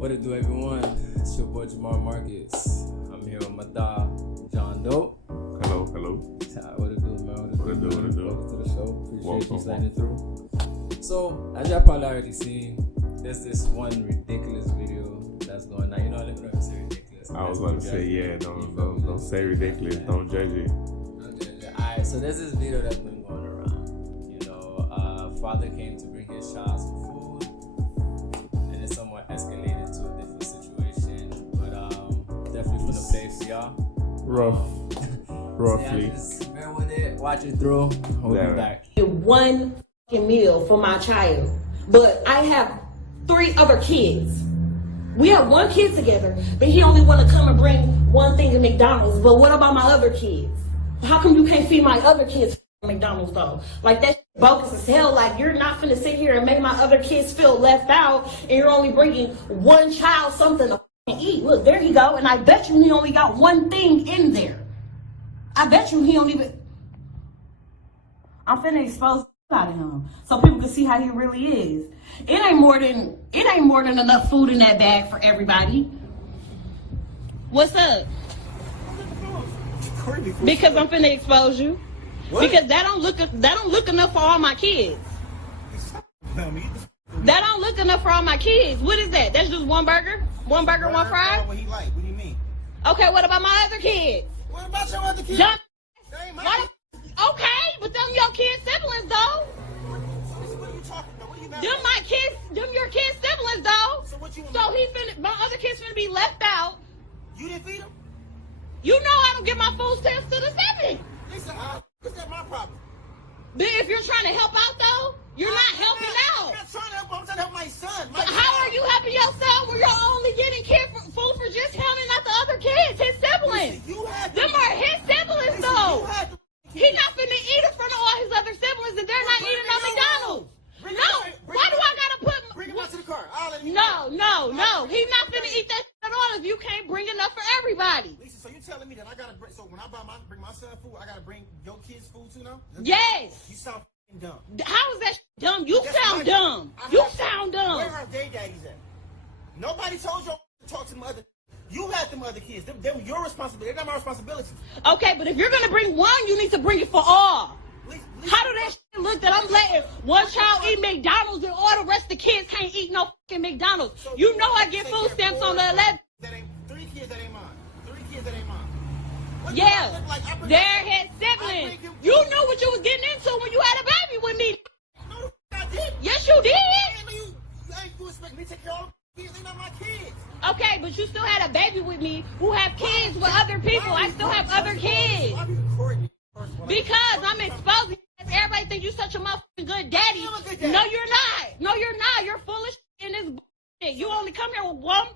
What it do, everyone? It's your boy Jamal Marcus. I'm here with my dog, John Doe. Hello. What it do, man? What it do? Welcome to the show. Appreciate you signing Welcome. through. So, as y'all probably already seen, there's this one ridiculous video that's going on. You know, let me know if I say ridiculous. I was about to say, yeah, don't say ridiculous. Don't judge it. Alright, so there's this video that's been going around. You know, father came to bring his child some food, and it somewhat escalated to a different situation. But definitely finna play for y'all. Roughly. So yeah, just bear with it, watch it through. We'll be back. One meal for my child, but I have 3 other kids. We have 1 kid together, but he only want to come and bring one thing to McDonald's. But what about my other kids? How come you can't feed my other kids McDonald's though? Like, that's bogus as hell. Like, you're not finna sit here and make my other kids feel left out, and you're only bringing one child something to eat. Look, there you go. And I bet you he only got one thing in there. I bet you he don't even. I'm finna expose out of him so people can see how he really is. It ain't more than enough food in that bag for everybody. What's up? Because I'm finna expose you. What? Because that don't look enough for all my kids. That don't look enough for all my kids. What is that? That's just one burger? One burger, one fry? What he like? What do you mean? Okay, what about my other kids? What about your other kids? Okay, but them your kids' siblings though. What are you talking about? What are you mad Them at? my kids, them your kids' siblings though. So what you want? So my other kids finna be left out. You didn't feed them? You know I don't give my food stamps to the siblings. Listen, what's that my problem? But if you're trying to help out though, you're not helping out. I'm not trying to help. I'm trying to help my son. How are you helping your son when you're only getting food for just him and not the other kids, his siblings? Listen, you had Them are his siblings Listen, though. you had the He not finna eat in front of all his other siblings and they're not eating on McDonald's. No, why do I gotta put? Bring him out to the car. I'll let him No. He's not finna eat that at all if you can't bring enough for everybody. Lisa, so you telling me that I gotta bring? So when I bring my son food, I gotta bring your kids food too now? Yes. You sound dumb. How is that dumb? You That's sound my- dumb. I You have- sound dumb. Where are they daddies at? Nobody told you to talk to them other. You had them other kids. Them your responsibility. They're not my responsibility. Okay, but if you're gonna bring one, you need to bring it for all. Lisa, How do that shit look that I'm letting one child eat McDonald's and all the rest of the kids can't eat no fucking McDonald's? So You know I get take food care of stamps on 4 the 11th. That ain't 3 kids that ain't mine. 3 kids that ain't mine. What do Yeah, I look like? I bring- they're his I siblings. bring You knew what you was getting into when you had a baby with me. No, the f- I did. Yes, you did. You expect me to take care of all the kids? They're not my kids. Okay, but you still had a baby with me who have kids with other people. I still have other kids. Why are you recording me? First of all, Because I'm exposing you. Everybody think you such a motherfucking good daddy. I'm a good daddy. No, you're not. No, you're not. You're full of shit in this bullshit. You only come here with one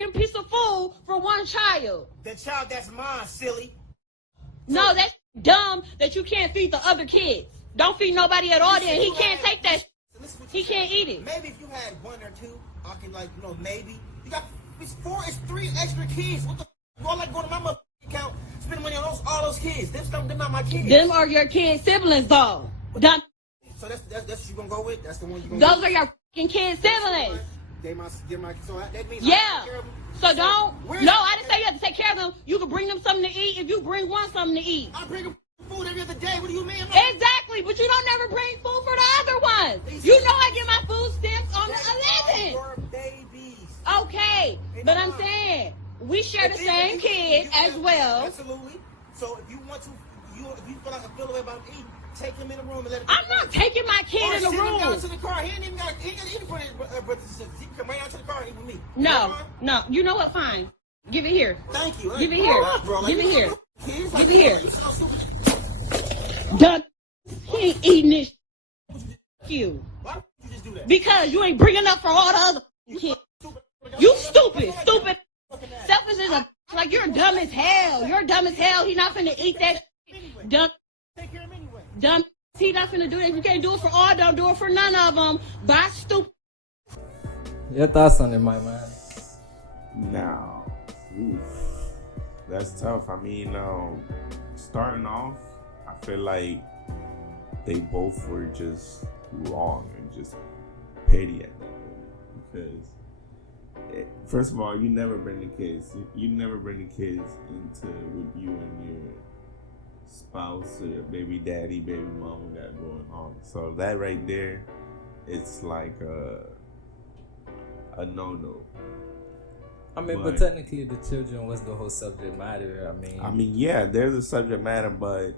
fucking piece of food for one child. The child that's mine, silly. No, that's dumb that you can't feed the other kids. Don't feed nobody at all then. He can't take that shit. Listen what you He can't eat it. Maybe if you had 1 or 2, I can maybe. You got it's 3 extra kids. What the f? You all like going to my motherfucking account, spending money on all those kids. They're not my kids. Them are your kids' siblings though. Dumb. So that's what you gonna go with? That's the one you gonna Those go are your fucking kids' siblings. They're my so that means I Yeah. take care of them. So don't. Where's- No, I didn't say you have to take care of them. You can bring them something to eat if you bring one something to eat. I bring them food every other day. What do you mean? I'm not- Exactly, but you don't never bring food for the other ones. You know I get my food stamps on the They are 11th. your babies. Okay, but I'm saying we share the same kid as well. Absolutely. So if you want to, if you feel like I feel the way about eating, take him in the room and let him. I'm not taking my kid in the Send him down room. to the car. He ain't even got. He ain't got to eat for his brothers and sisters. He can come right out to the car and eat with me. No. You know what? Fine. Give it here. Thank you. Give it Grow here. up, bro. Like, Give it you here. know, kids, Give it here. You sound stupid. Done. He ain't eating this. You. Why would you just do that? Because you ain't bringing up for all the other kids. You stupid. Selfish as a like you're dumb as hell. You're dumb as hell. He not finna eat that shit. Dumb. Take care of him anyway. Dumb. He not finna do that. If you can't do it for all, don't do it for none of them. Bye, stupid. Your thoughts on it, my man? Now, that's tough. I mean, starting off, I feel like they both were just wrong and just petty at that point because first of all, you never bring the kids. You never bring the kids into with you and your spouse or your baby daddy, baby mama got going on. So that right there, it's like a no-no. I mean, but technically, the children was the whole subject matter. I mean, yeah, there's a subject matter, but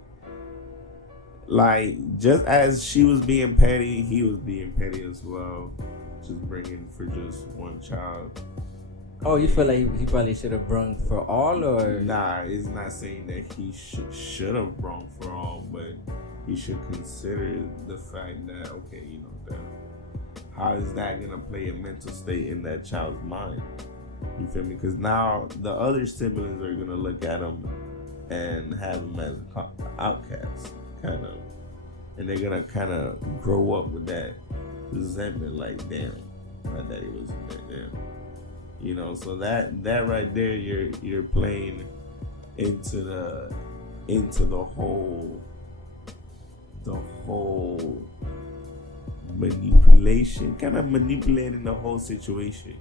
like, just as she was being petty, he was being petty as well. Just bringing for just one child. Oh, you feel like he probably should have brung for all, or? Nah, it's not saying that he should have brung for all, but he should consider the fact that, okay, you know, that how is that gonna play a mental state in that child's mind? You feel me? Because now the other siblings are gonna look at him and have him as an outcast, kind of, and they're gonna kind of grow up with that resentment. Like, damn, my daddy wasn't there. Damn, you know. So that right there, you're playing into the whole manipulation, kind of manipulating the whole situation.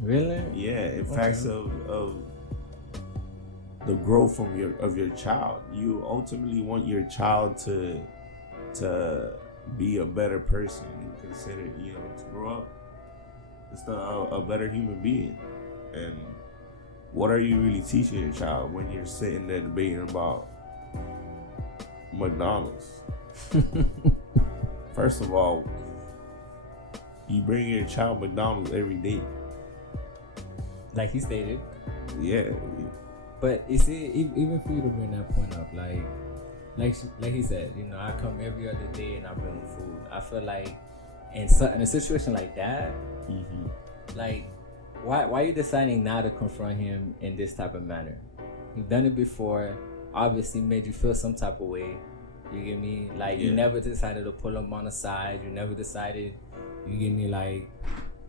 Really? Yeah, in facts of the growth from your child. You ultimately want your child to be a better person and consider, you know, to grow up just a better human being. And what are you really teaching your child when you're sitting there debating about McDonald's? First of all, you bring your child McDonald's every day. Like he stated. Yeah. But you see, even for you to bring that point up, like he said, you know, I come every other day and I bring him food. I feel like in a situation like that, like, why are you deciding not to confront him in this type of manner? You've done it before, obviously made you feel some type of way. You get me? Like, you never decided to pull him on the side. You never decided, you get me, like,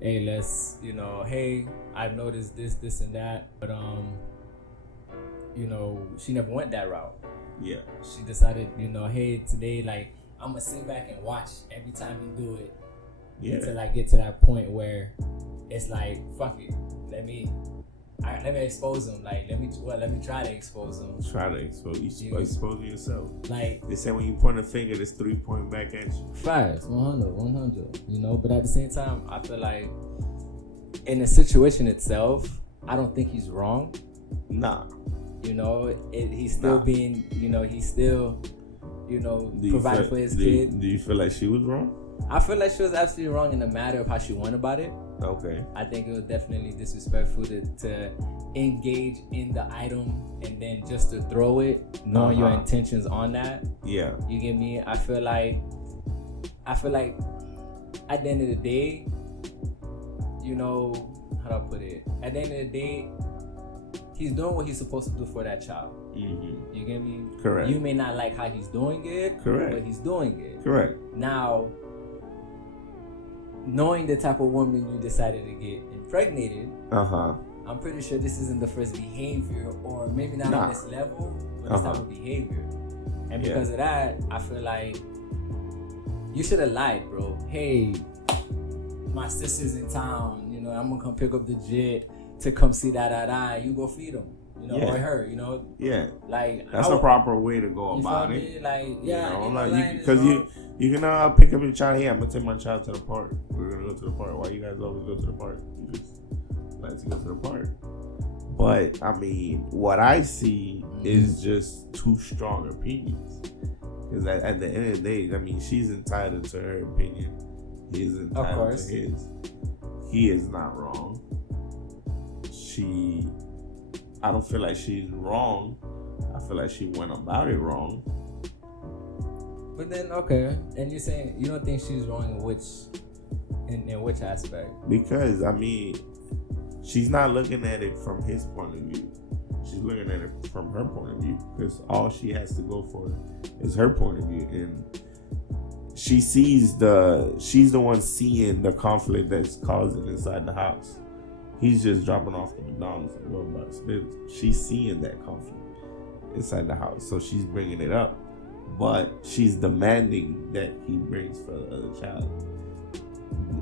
hey, let's, you know, hey, I've noticed this and that, but you know, she never went that route. Yeah. She decided, you know, hey, today, like, I'm gonna sit back and watch every time you do it. Yeah. Until I get to that point where it's like, fuck it, let me expose him. Like, let me try to expose him. Try to expose yourself. Like, they say when you point a finger, there's 3 pointing back at you. Fast, 100. You know, but at the same time, I feel like in the situation itself, I don't think he's wrong. Nah. You know, he's still being, you know, he's still, you know, providing for his kid. Do you feel like she was wrong? I feel like she was absolutely wrong in the matter of how she went about it. Okay. I think it was definitely disrespectful to engage in the item and then just to throw it, knowing your intentions on that. Yeah. You get me? I feel like at the end of the day, you know, how do I put it? At the end of the day, he's doing what he's supposed to do for that child. Mm-hmm. You get me? Correct. You may not like how he's doing it. Correct. But he's doing it. Correct. Now, knowing the type of woman you decided to get impregnated, I'm pretty sure this isn't the first behavior, or maybe not on this level, but this type of behavior. And because of that, I feel like you should have lied, bro. Hey, my sister's in town, you know, I'm gonna come pick up the jet to come see you go feed them, you know, or her, you know. Yeah. Like, that's a proper way to go about it. Me? Like, because you can pick up your child. Hey, I'm gonna take my child to the park. We're gonna go to the park. Why you guys always go to the park? You just like to go to the park. But I mean, what I see is just two strong opinions. Because at the end of the day, I mean, she's entitled to her opinion. He's entitled to his. He is not wrong. I don't feel like she's wrong. I feel like she went about it wrong. But then, and you're saying you don't think she's wrong in which aspect? Because, I mean, she's not looking at it from his point of view. She's looking at it from her point of view. Because all she has to go for is her point of view. And she's the one seeing the conflict that's causing inside the house. He's just dropping off the McDonald's and going about his business. She's seeing that conflict inside the house, so she's bringing it up. But she's demanding that he brings for the other child.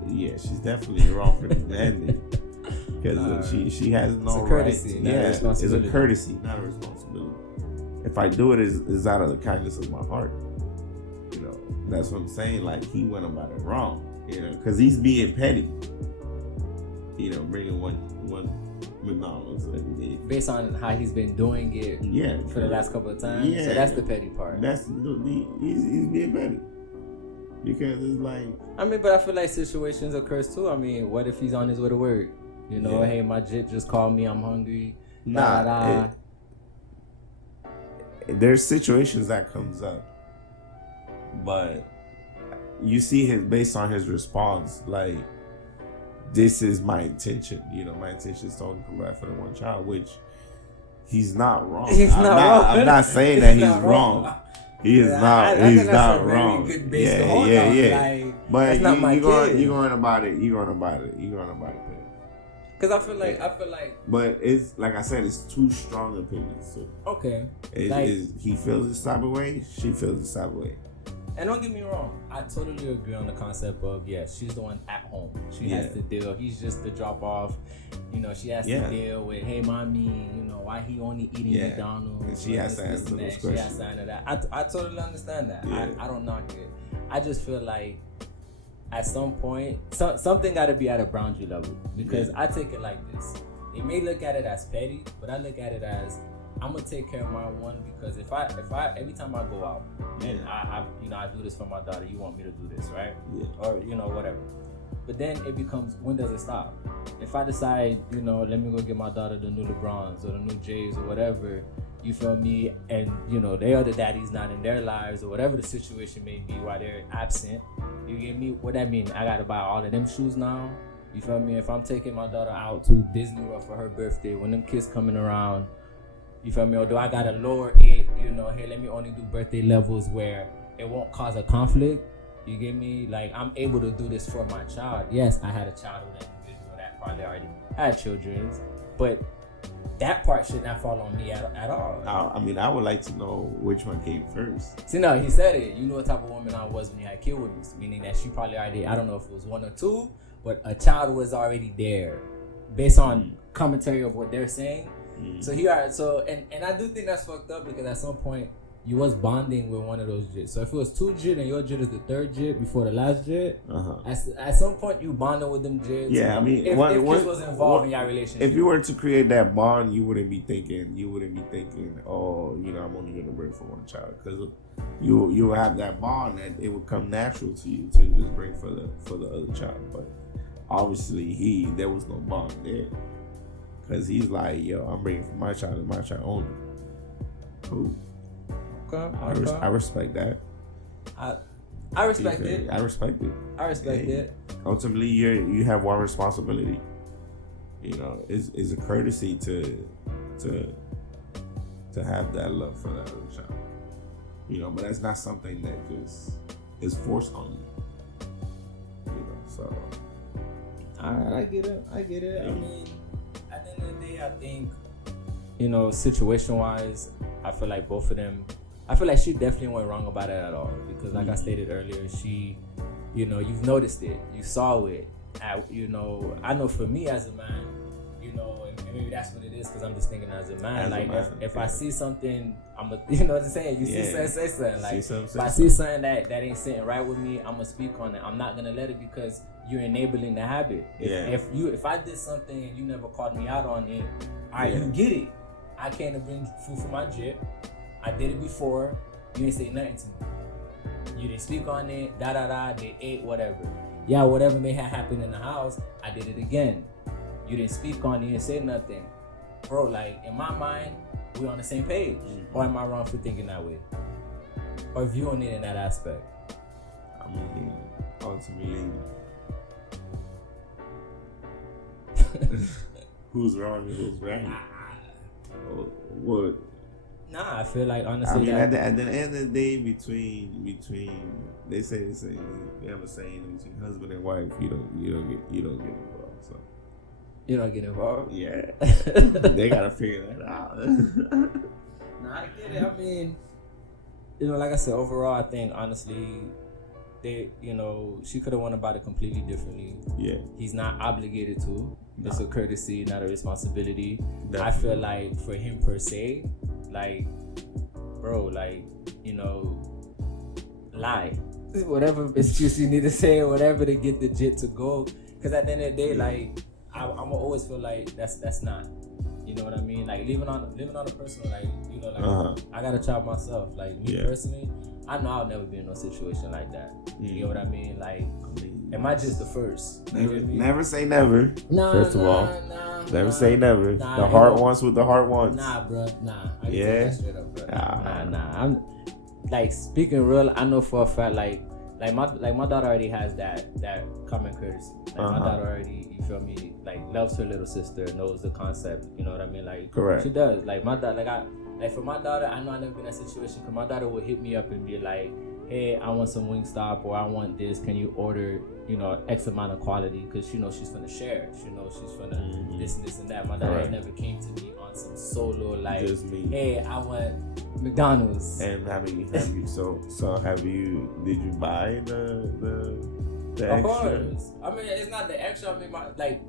Yeah, she's definitely wrong for demanding. because she has no It's a courtesy, right. not a Yeah, it's responsibility. a courtesy, not a responsibility. If I do it, it's out of the kindness of my heart. You know, that's what I'm saying. Like, he went about it wrong. You know, because he's being petty. You know, bringing one McDonald's every day. Based on how he's been doing it for the last couple of times. Yeah. So that's the petty part. He's being petty. Because it's like... I mean, but I feel like situations occur too. I mean, what if he's on his way to work? You know, hey, my jit just called me, I'm hungry. There's situations that comes up. But you see based on his response, like, this is my intention. You know, my intention is to only provide for the one child, which he's not wrong. I'm not saying that he's wrong. He is not. He's not wrong. Yeah. Like, but that's not my kid. You're going about it. Because I feel like. But it's like I said, it's two strong opinions. So okay. He feels this type of way. She feels this type of way. And don't get me wrong, I totally agree on the concept of, she's the one at home. She has to deal. He's just the drop off. You know, she has to deal with, hey, mommy, you know, why he only eating McDonald's? And she has to answer those questions. She has to answer that. I totally understand that. Yeah. I don't knock it. I just feel like at some point, something got to be at a boundary level. Because I take it like this. They may look at it as petty, but I look at it as, I'm gonna take care of my one, because if I every time I go out and I do this for my daughter, you want me to do this, right? Yeah. Or whatever. But then it becomes, when does it stop? If I decide, let me go get my daughter the new LeBrons or the new Jays or whatever, you feel me? And their other daddy's not in their lives or whatever the situation may be while they're absent. You get me? What that mean? I gotta buy all of them shoes now. You feel me? If I'm taking my daughter out to Disney World for her birthday, when them kids coming around. You feel me? Or do I gotta lower it? Hey, let me only do birthday levels where it won't cause a conflict. You get me? Like, I'm able to do this for my child. Yes, I had a child with that individual that probably already had children, but that part should not fall on me at all. I mean, I would like to know which one came first. See, no, he said it. You know what type of woman I was when you had kid with me, meaning that she probably already, I don't know if it was one or two, but a child was already there, based on commentary of what they're saying. So and I do think that's fucked up, because at some point you was bonding with one of those jits. So if it was two jit and your jit is the third jit before the last jit, at some point you bonded with them jits. Yeah, I mean, if kids was involved in your relationship. If you were to create that bond, you wouldn't be thinking, oh, I'm only gonna bring for one child, because you will have that bond that it would come natural to you to just bring for the other child. But obviously there was no bond there. Because he's like, I'm bringing for my child and my child only. Cool. Okay. I respect that. I respect it. I respect it. Ultimately, you have one responsibility. It's a courtesy to have that love for that other child. But that's not something that just is forced on you. So. Alright, I get it. Yeah. I mean, at the end of the day, I think, situation-wise, I feel like both of them, I feel like she definitely went wrong about it at all. Because like I stated earlier, she, you've noticed it. You saw it. I know for me as a man, and maybe that's what it is, because I'm just thinking as a man. If I see something, I'm a, what I'm saying? You see something, say something. Like, if I see something that ain't sitting right with me, I'm going to speak on it. I'm not going to let it, because you're enabling the habit. If I did something and you never called me out on it, alright, you get it. I came to bring food for my jip. I did it before. You didn't say nothing to me. You didn't speak on it. They ate whatever. Yeah, whatever may have happened in the house, I did it again. You didn't speak on it. You didn't say nothing, bro. Like, in my mind, we're on the same page. Or am I wrong for thinking that way, or viewing it in that aspect? I mean, ultimately. Who's wrong and who's right? What? Nah, I feel like, honestly, I mean, at the end of the day, between they say they have a saying, between husband and wife, you don't get involved. So you don't get involved. Yeah, they gotta figure that out. Nah, I get it. I mean, like I said, overall, I think honestly, they, she could have went about it completely differently. Yeah, he's not obligated to. It's a courtesy, not a responsibility. Definitely. I feel like for him per se, like, bro, like, lie. Whatever excuse you need to say, whatever to get the jit to go. Because at the end of the day, like, I'm gonna always feel like that's not. You know what I mean? Like living on a personal, like, I got a child myself. Like me personally, I know I'll never be in no situation like that. You know what I mean? Like, am I just the first? Never say never. First of all, never say never. Nah, the heart wants what the heart wants. Nah, bro. Nah. I can tell that straight up, bro. Nah. I'm like, speaking real. I know for a fact, like my daughter already has that common courtesy. Like my daughter already, you feel me? Like loves her little sister, knows the concept. You know what I mean? Like, correct. She does. Like my daughter, for my daughter, I know I never been in that situation. Cause my daughter would hit me up and be like, "Hey, I want some Wingstop, or I want this. Can you order, X amount of quality?" Because she's gonna share. She knows she's gonna this and that. My daughter never came to me on some solo like, just me. "Hey, I want McDonald's." And have you did you buy the Of extra? course. I mean, it's not the extra. I mean,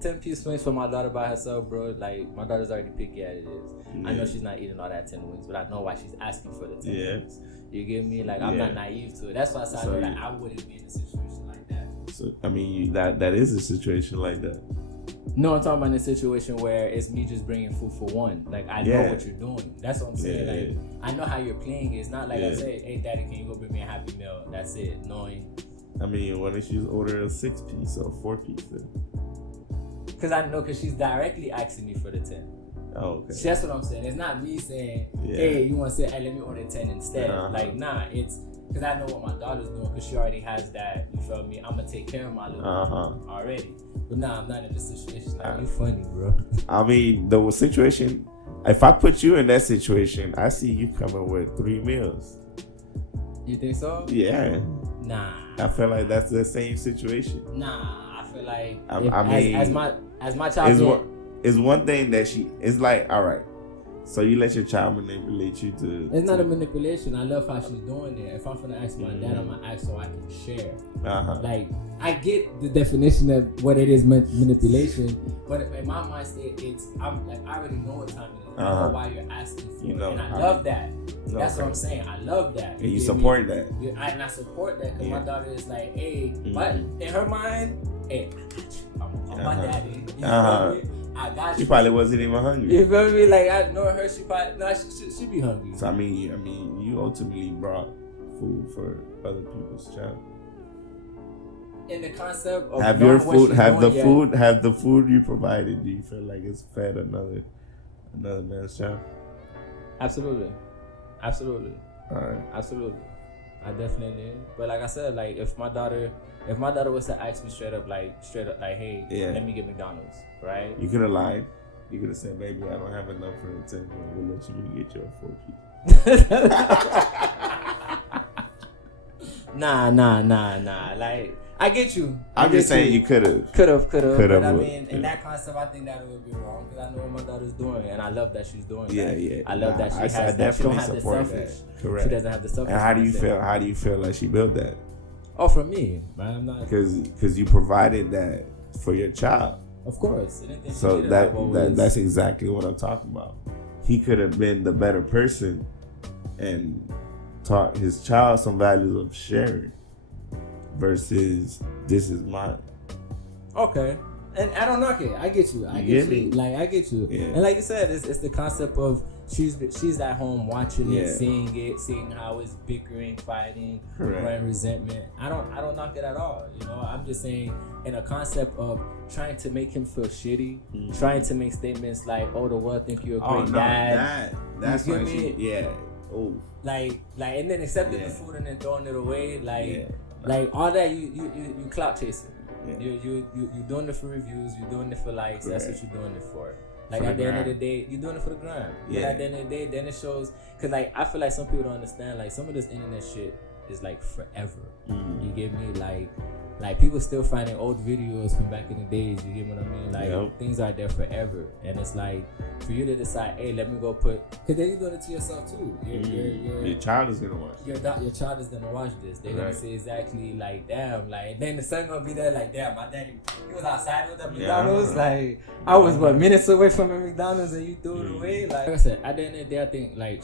10-piece wings for my daughter by herself, bro. Like, my daughter's already picky as it is. I know she's not eating all that 10 wings, but I know why she's asking for the 10 wings. You get me? Like, I'm not naive to it. That's why I said I wouldn't be in a situation like that. So, I mean, that is a situation like that. No, I'm talking about in a situation where it's me just bringing food for one. Like, I know what you're doing. That's what I'm saying. Like, I know how you're playing it. It's not like I say, "Hey, daddy, can you go bring me a Happy Meal?" That's it. Knowing. I mean, why don't you order a 6-piece or 4-piece then? Because she's directly asking me for the 10. Oh, okay. That's what I'm saying. It's not me saying, "Hey, you want to say, hey, let me order 10 instead." Like, nah, it's because I know what my daughter's doing because she already has that. You feel me? I'm gonna take care of my little already. But nah, I'm not in this situation. Like, you funny, bro. I mean, the situation. If I put you in that situation, I see you coming with 3 meals. You think so? Yeah. Nah. I feel like that's the same situation. Nah, I feel like as my child is one thing that it's like, all right, so you let your child manipulate you to. It's not a manipulation. I love how she's doing it. If I'm gonna ask my dad, I'm gonna ask so I can share. Like, I get the definition of what it is, manipulation, but in my mind state, I'm like, I already know what time it is. I know why you're asking for it, and I love that. That's what I'm saying. I love that. And you support that. And I support that because my daughter is like, hey, but in her mind, hey, I got you. I'm my daddy. You feel me? I got you. She probably wasn't even hungry. You feel me? Like, I know her. She probably she be hungry. So I mean, you ultimately brought food for other people's child. In the concept of have your food, have the food you provided. Do you feel like it's fed another man's child? Absolutely. All right. Absolutely. I definitely. But like I said, like if my daughter was to ask me straight up, like, hey, let me get McDonald's, right? You could have lied. You could have said, "Baby, I don't have enough for the 10. We'll let you get your 4-piece." Nah. Like, I get you. I'm just saying you could have. But I mean, in that concept, I think that would be wrong because I know what my daughter's doing, and I love that she's doing that. Yeah. I love that she has that. She don't have the selfish. Correct. She doesn't have the selfish. And how do you feel? How do you feel like she built that? Oh, from me, man. I'm not. Because you provided that for your child. Of course. So that's exactly what I'm talking about. He could have been the better person and taught his child some values of sharing versus this is mine. Okay. And I don't knock it. I get you. I get you. Like, I get you. Yeah. And like you said, it's the concept of she's at home watching it, seeing how it's bickering, fighting, growing resentment. I don't knock it at all. I'm just saying in a concept of trying to make him feel shitty, trying to make statements like, "Oh, the world think you're a great dad." That's what Oh. Like, and then accepting the food and then throwing it away, like all that you clout chasing. Yeah. You doing it for reviews. You're doing it for likes. That's what you're doing it for. Like, at the end of the day, you're doing it for the gram. But at the end of the day, then it shows. Because, like, I feel like some people don't understand. Like, some of this internet shit is, like, forever. You get me? Like, Like, people still finding old videos from back in the days. You get what I mean? Like, Yep. things are there forever, and it's like for you to decide, hey, let me go put, because then you're doing it to yourself too. Your child is gonna watch. Your child is gonna watch this. They're gonna say exactly like, damn, like, and then the son gonna be there like, damn, my daddy, he was outside with the McDonald's. Like, I was minutes away from a McDonald's and you threw it away. Like I said, at the end of the day, I think like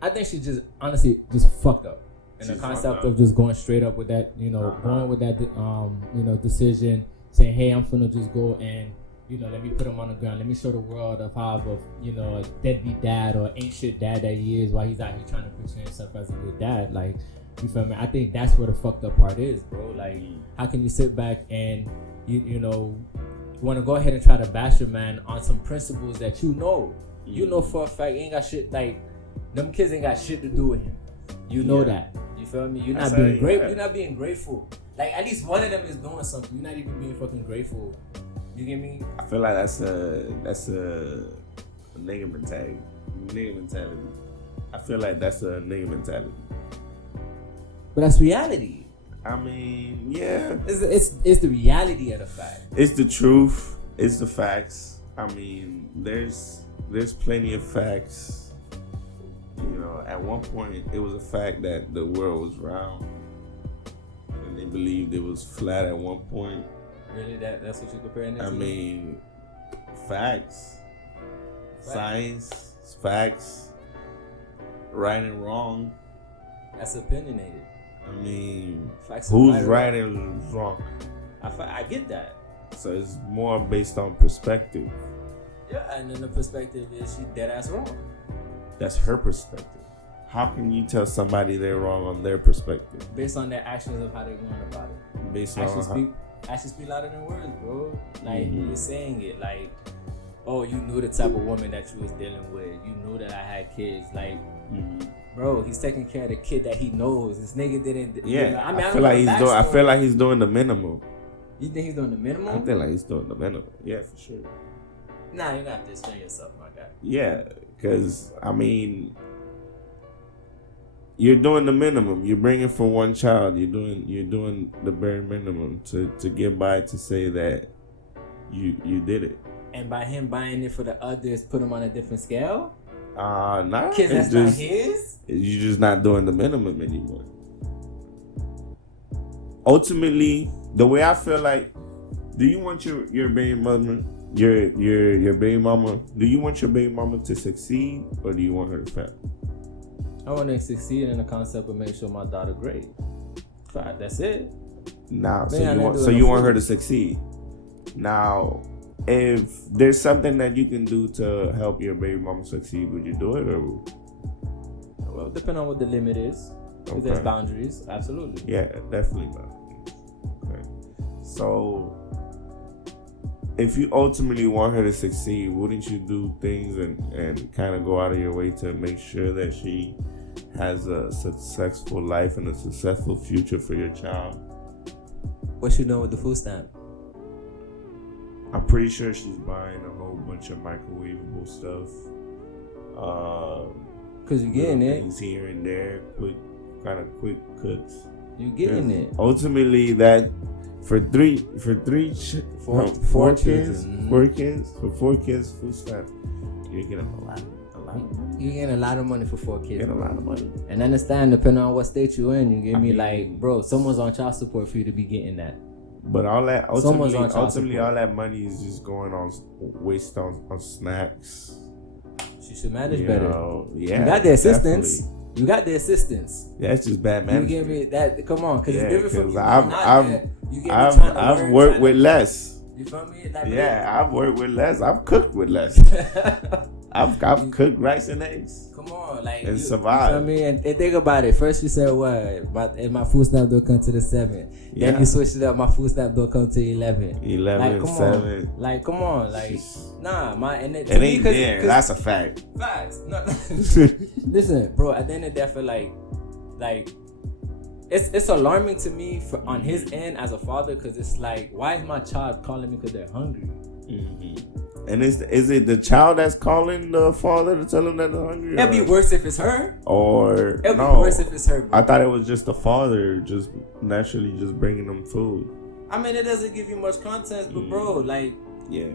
I think she just honestly just fucked up. And the concept of just going straight up with that, going with that, decision, saying, hey, I'm finna just go and, let me put him on the ground. Let me show the world of how, a deadbeat dad or ain't shit dad that he is while he's out here trying to portray himself as a good dad. Like, you feel me? I think that's where the fucked up part is, bro. Like, how can you sit back and, want to go ahead and try to bash your man on some principles that you know for a fact ain't got shit, like, them kids ain't got shit to do with him. You know that. You feel me? You're not being grateful. You're not being grateful. Like, at least one of them is doing something. You're not even being fucking grateful. You get me? I feel like that's a nigga mentality. I feel like that's a nigga mentality. But that's reality. I mean, yeah. It's the reality of the fact. It's the truth. It's the facts. I mean, there's plenty of facts. At one point, it was a fact that the world was round, and they believed it was flat at one point. Really, that's what you're comparing it to? I mean, facts. Science, facts, right and wrong. That's opinionated. I mean, facts who's right and who's wrong? I get that. So it's more based on perspective. Yeah, and then the perspective is she dead ass wrong. That's her perspective. How can you tell somebody they're wrong on their perspective? Based on their actions of how they're going about it. Based on actions speak louder than words, bro. Like, you're saying it like, oh, you knew the type of woman that you was dealing with. You knew that I had kids. Like, bro, he's taking care of the kid that he knows. This nigga didn't. Yeah, I feel like he's doing the minimum. You think he's doing the minimum? I feel like he's doing the minimum. Yeah, for sure. Nah, you're not just explain yourself, my guy. Yeah, because I mean, you're doing the minimum. You're bringing for one child. You're doing the bare minimum to get by, to say that you did it. And by him buying it for the others, put him on a different scale. Nah. Kids, that's not his. You're just not doing the minimum anymore. Ultimately, the way I feel like, do you want your baby mama, your baby mama? Do you want your baby mama to succeed, or do you want her to fail? I want to succeed in the concept of make sure my daughter great. Fact, that's it. Nah, so you want her to succeed. Now, if there's something that you can do to help your baby mama succeed, would you do it, or? Well, depending on what the limit is, because there's boundaries. Absolutely. Yeah, definitely boundaries. Okay. So, if you ultimately want her to succeed, wouldn't you do things and kind of go out of your way to make sure that she has a successful life and a successful future for your child? What you know with the food stamp? I'm pretty sure she's buying a whole bunch of microwavable stuff. Cause you're getting it. Things here and there, quick cooks. You getting it. Ultimately, that for four kids, food stamp, you're getting a lot of money. You're getting a lot of money for 4 kids. You're getting a lot of money. And understand, depending on what state you're in, you get me, like, bro, someone's on child support for you to be getting that. But all that ultimately all that money is just going on waste on snacks. She should manage better. Yeah, you got the assistance. Definitely. You got the assistance. Yeah, it's just bad management. You give me that. Come on, because it's different from you. I've worked with less. You feel me? Like, I've worked with less. I've cooked with less. I've cooked rice and eggs. Come on, like, and survive. You feel me? And think about it. First you said what? My food stamp don't come to the 7. Yeah. Then you switched it up. My food stamp don't come to 11. 11, like, 7. Like, come on, like, nah, it ain't there. That's a fact. Facts. No, listen, bro. At the end of the day, I feel like it's alarming to me on his end as a father, because it's like, why is my child calling me because they're hungry? And is it the child that's calling the father to tell him that they're hungry? It'd be worse if it's her. Or It'd be worse if it's her. Bro. I thought it was just the father just naturally just bringing them food. I mean, it doesn't give you much context, but bro, like, yeah.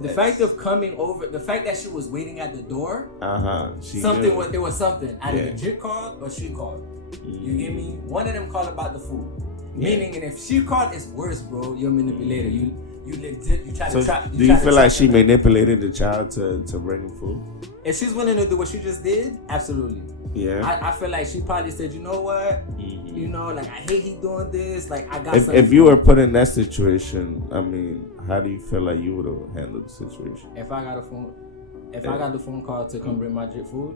The fact of coming over, the fact that she was waiting at the door, it was something. Either legit called or she called. You get me? One of them called about the food. Meaning, and if she called, it's worse, bro. You're a manipulator. You legit. You try to trap. Do you feel like she manipulated the child to bring him food? If she's willing to do what she just did, absolutely. Yeah. I feel like she probably said, you know what? You know, like I hate he doing this. Like I got. If you were put in that situation, I mean, how do you feel like you would have handled the situation? If I got I got the phone call to come bring my jit food,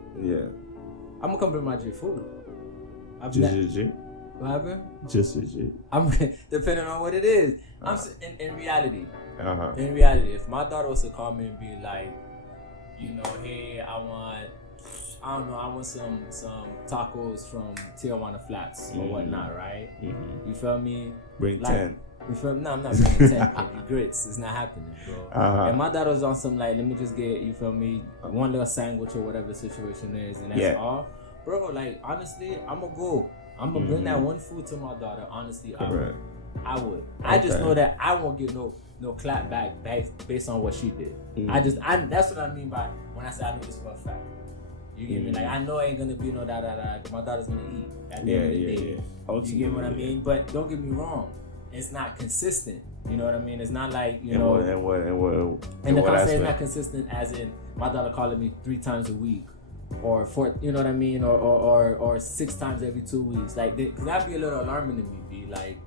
I'm gonna come bring my jit food. What happened? Just legit. I'm depending on what it is. In reality. In reality, if my daughter was to call me and be like, you know, hey, I want some tacos from Pt.1 Flats or whatnot, right? You feel me? Bring like, 10. You feel me? No, I'm not bringing 10 grits. It's not happening, bro. And my daughter's on some like, let me just get, you feel me, one little sandwich or whatever the situation is, and that's all. Bro, like, honestly, I'm gonna go. I'm gonna bring that one food to my daughter. Honestly, I would. Okay. I just know that I won't get no clap back based on what she did. That's what I mean by when I say I know this for a fact. You get me? Like, I know I ain't gonna be no da. My daughter's gonna eat at the end of the day. You get what I mean? But don't get me wrong. It's not consistent. You know what I mean? It's not like, you know. And the concept is not consistent as in my daughter calling me 3 times a week. Or 4, you know what I mean? Or 6 times every 2 weeks. Like, cause that'd be a little alarming to me. Be like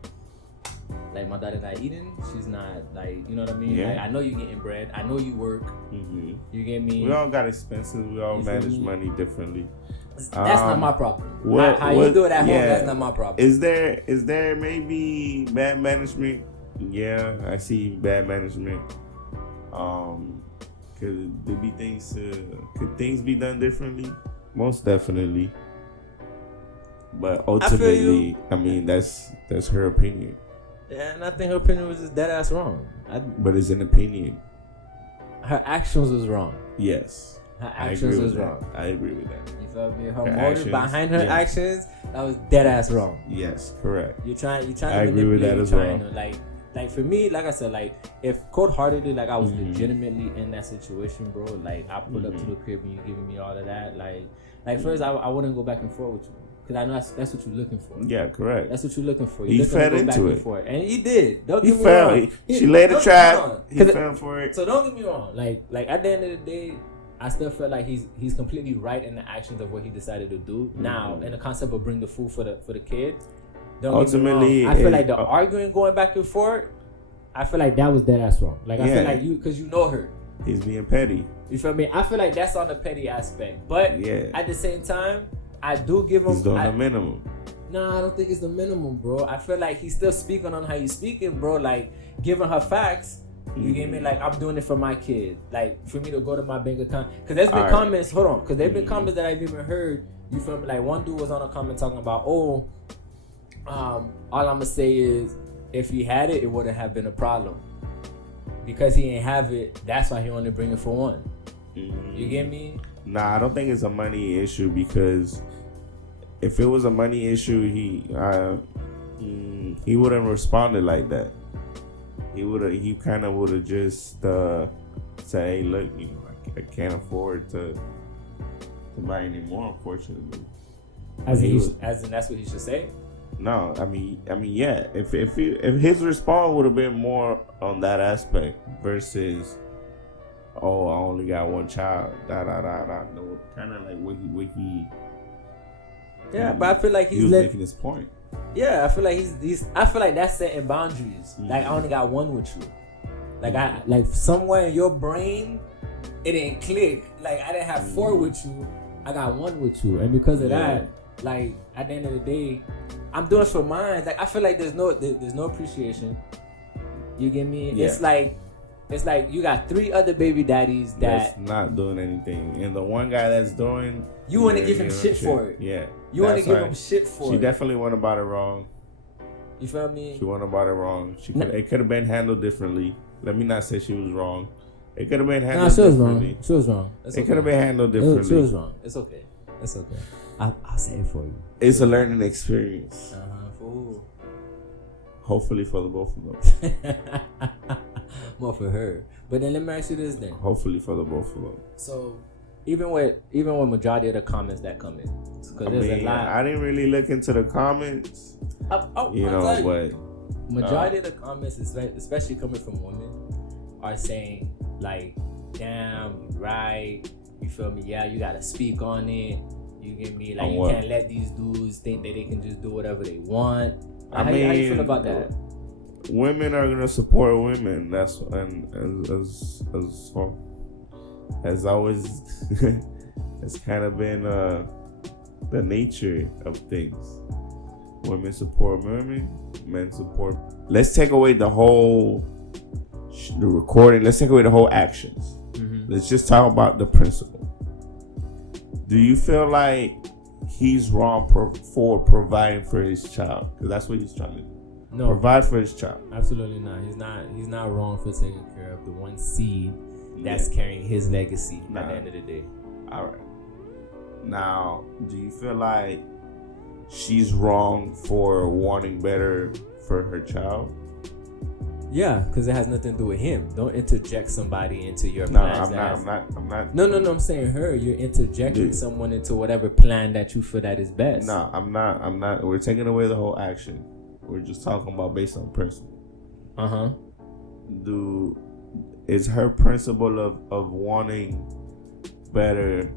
my daughter not eating. She's not, like, you know what I mean? Yeah. Like, I know you getting bread. I know you work. You get me? We all got expenses. We all manage money differently. That's not my problem. How you do it at home, that's not my problem. Is there maybe bad management? Yeah, I see bad management. Could there be things? Could things be done differently? Most definitely. But ultimately, I mean, that's her opinion. Yeah, and I think her opinion was just dead ass wrong. But it's an opinion. Her actions was wrong. Yes. Her actions was wrong. I agree with that. You feel me? Her motive behind her actions, that was dead ass wrong. Yes, correct. You're trying to I agree with that as well. Like for me, like I said, like if cold-heartedly, like I was legitimately in that situation, bro. Like I pulled up to the crib and you giving me all of that. Like first, I wouldn't go back and forth with you. Cause I know that's what you're looking for. Yeah, correct. That's what you're looking for. He fell into it, and he did. Don't get me fell. wrong. She laid a trap. He fell for it. So don't get me wrong. Like at the end of the day, I still feel like he's completely right in the actions of what he decided to do. Now, in the concept of bring the food for the kid. Ultimately, I feel like the arguing going back and forth. I feel like that was dead ass wrong. Like I feel like because you know her. He's being petty. You feel me? I feel like that's on the petty aspect. But at the same time, I do give him. He's doing the minimum. No, I don't think it's the minimum, bro. I feel like he's still speaking on how he's speaking, bro. Like giving her facts. You get me? Like I'm doing it for my kid. Like for me to go to my bank account. Cause there's been comments. Hold on. Cause there's been comments that I've even heard. You feel me? Like one dude was on a comment talking about, all I'm gonna say is, if he had it, it wouldn't have been a problem. Because he ain't have it, that's why he only bring it for one. You get me? Nah, I don't think it's a money issue, because if it was a money issue, he wouldn't responded like that. He kind of would have just said, "Hey, look, you know, I can't afford to buy any more, unfortunately." As in that's what he should say. No, I mean, yeah. If his response would have been more on that aspect versus, "Oh, I only got one child," no, kind of like what he. Yeah, but I feel like he was making his point. Yeah, I feel like I feel like that's setting boundaries. Like I only got one with you. Like somewhere in your brain, it didn't click. Like I didn't have 4 with you. I got 1 with you, and because of that, like at the end of the day, I'm doing it for mine. Like I feel like there's no appreciation. You get me? Yeah. It's like you got 3 other baby daddies that's not doing anything, and the one guy that's doing, you want to give him shit for it. Yeah, you want to give him shit for it. She definitely went about it wrong. You feel me? She went about it wrong. It could have been handled differently. Let me not say she was wrong. It could have been handled differently. She was wrong. It could have been handled differently. She was wrong. It's okay. I'll say it for you. It's a learning experience. Fool. Hopefully for the both of them. More for her. But then let me ask you this then. Hopefully for the both of them. So even with majority of the comments that come in, because there's a lot. I didn't really look into the comments. But Majority of the comments, especially coming from women, are saying like, "Damn, you right." You feel me? Yeah, you gotta speak on it. You get me? Like, you can't let these dudes think that they can just do whatever they want. How you feel about that? Women are gonna support women. That's as always, it's kind of been the nature of things. Women support women. Men support. Let's take away the recording. Let's take away the whole actions. Mm-hmm. Let's just talk about the principle. Do you feel like he's wrong for providing for his child? Because that's what he's trying to do. No, provide for his child. Absolutely not. He's not wrong for taking care of the one seed that's carrying his legacy at the end of the day. All right. Now, do you feel like she's wrong for wanting better for her child? Yeah, because it has nothing to do with him. Don't interject somebody into your plans. I'm not. No. I'm saying her. You're interjecting someone into whatever plan that you feel that is best. No, I'm not. We're taking away the whole action. We're just talking about based on principle. Is her principle of wanting better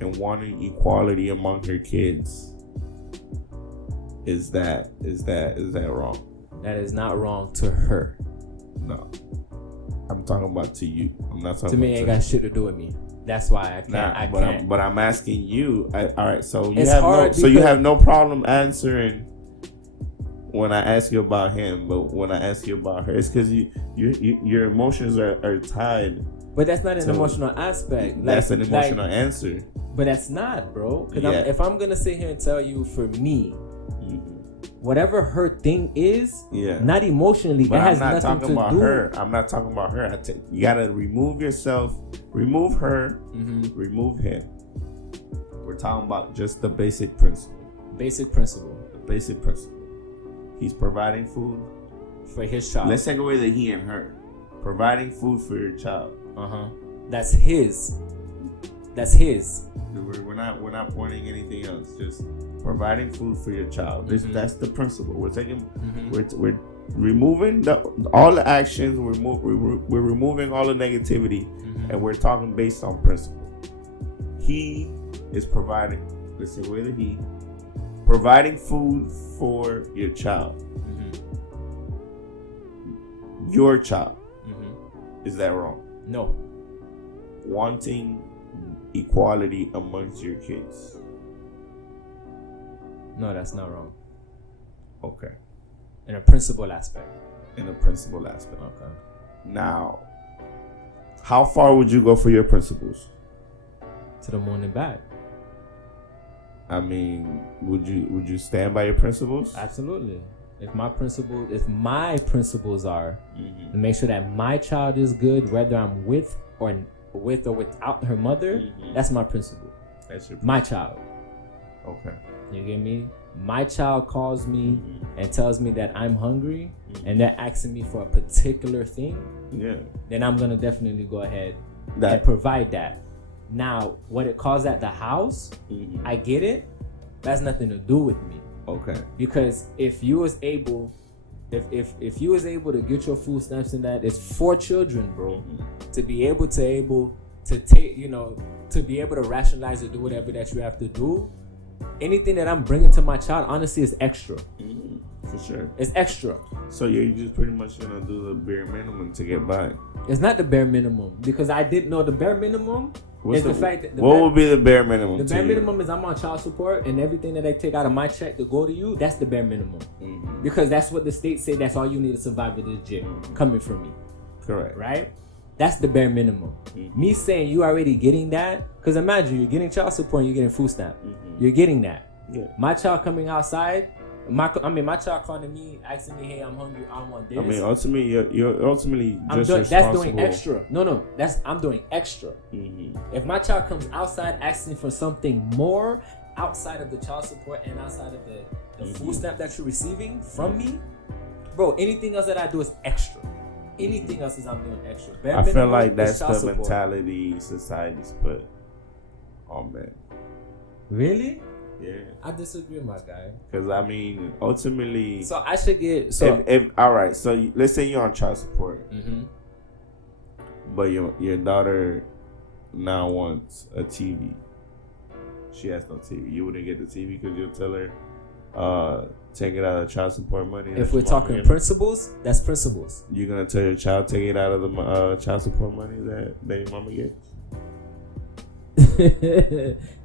and wanting equality among her kids, is that wrong? That is not wrong to her. No, I'm talking about to you. I'm not talking to me. Ain't got shit to do with me. That's why I can't. But I'm asking you. All right. So you have no problem answering when I ask you about him, but when I ask you about her, it's because your emotions are tied. But that's not an emotional aspect. That's an emotional answer. But that's not, bro. Because if I'm gonna sit here and tell you, for me, whatever her thing is, not emotionally, but it has nothing to do. I'm not talking about her. You gotta remove yourself, remove her, remove him. We're talking about just the basic principle. Basic principle. He's providing food for his child. Let's take away the he and her. Providing food for your child. That's his. We're not pointing anything else. Just providing food for your child. That's the principle. We're taking. We're removing all the actions. We're removing all the negativity, and we're talking based on principle. He is providing. Let's take away the he. Providing food for your child. Your child. Is that wrong? No. Wanting equality amongst your kids. No, that's not wrong. Okay. In a principle aspect. Okay. Now, how far would you go for your principles? To the moon and back. I mean, would you stand by your principles? Absolutely. If my principles are to make sure that my child is good, whether I'm with or without her mother, that's my principle. That's your principle. My child. Okay. You get me? My child calls me and tells me that I'm hungry and they're asking me for a particular thing. Yeah. Then I'm gonna definitely go ahead and provide that. Now, what it calls at the house, I get it. That's nothing to do with me. Okay. Because if you was able to get your food stamps and that, it's 4 children, bro. To be able to take, to be able to rationalize or do whatever that you have to do, anything that I'm bringing to my child, honestly, is extra. For sure. It's extra. So you're just pretty much gonna do the bare minimum to get by. It's not the bare minimum, because I didn't know the bare minimum. What would be the bare minimum? The bare minimum is I'm on child support, and everything that I take out of my check to go to you, that's the bare minimum. Because that's what the state say. That's all you need to survive with this jit coming from me. Correct. Right? That's the bare minimum. Me saying you already getting that, because imagine you're getting child support and you're getting food stamp. You're getting that. Yeah. My child coming outside, my child calling me, asking me, "Hey, I'm hungry. I want this." I mean, ultimately, you're ultimately just That's responsible. doing extra. No, I'm doing extra. Mm-hmm. If my child comes outside asking for something more outside of the child support and outside of the food stamp that you're receiving from me, bro, anything else that I do is extra. Anything else is I'm doing extra. Bare I feel minimum like is that's child the support. mentality society's put on men. Really? Yeah. I disagree, my guy. Because I mean, ultimately, So I should get if all right. So let's say you're on child support, but your daughter now wants a TV. She has no TV. You wouldn't get the TV because you'll tell her, take it out of child support money. If we're talking principles, that's principles. You're gonna tell your child take it out of the child support money that your mama gets.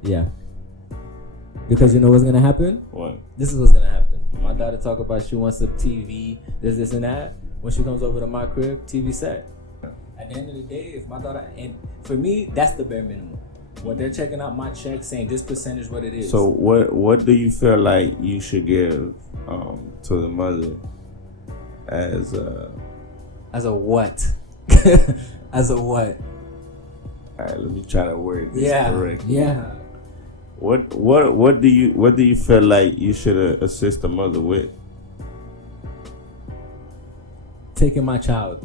Yeah. Because you know what's gonna happen? What? This is what's gonna happen. My daughter talk about she wants a TV, this and that. When she comes over to my crib, TV set. At the end of the day, if my daughter, and for me, that's the bare minimum. When they're checking out my check, saying this percentage what it is. So what do you feel like you should give to the mother as a what? As a what? All right, let me try to word this correctly. Yeah. What do you feel like you should assist the mother with? Taking my child,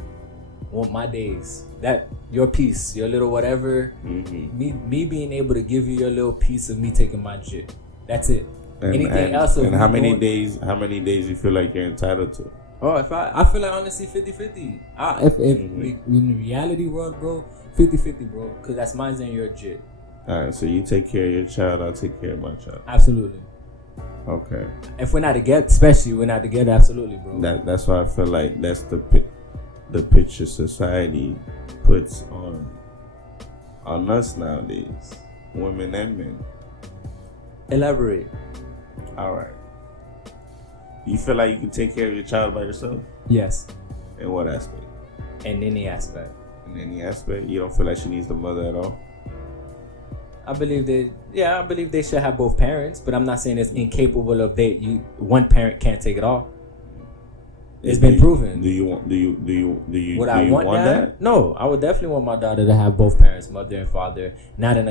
want my days, that your piece, your little whatever. Me being able to give you your little piece of me taking my shit. That's it. Anything else? And how many days? How many days you feel like you're entitled to? Oh, if I feel like honestly 50-50. If in the reality world, bro, 50-50, bro, because that's mine and your jit. All right, so you take care of your child, I'll take care of my child. Absolutely. Okay. If we're not together, especially we're not together, absolutely, bro. That's why I feel like that's the picture society puts on us nowadays, women and men. Elaborate. All right. You feel like you can take care of your child by yourself? Yes. In what aspect? In any aspect. In any aspect? You don't feel like she needs the mother at all? I believe they should have both parents, but I'm not saying it's incapable of one parent can't take it all. It's been proven. Do you want that? No, I would definitely want my daughter to have both parents, mother and father. Not in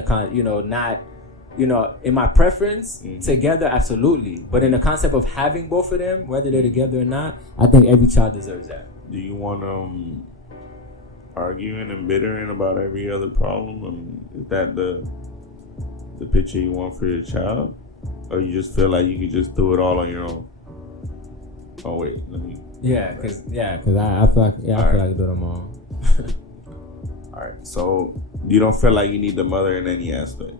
in my preference, together, absolutely. But in the concept of having both of them, whether they're together or not, I think every child deserves that. Do you want arguing and bittering about every other problem? Is that the picture you want for your child? Or you just feel like you could just do it all on your own? Oh wait, let me. Yeah, cause I feel like I feel like doing them all. All right, so you don't feel like you need the mother in any aspect.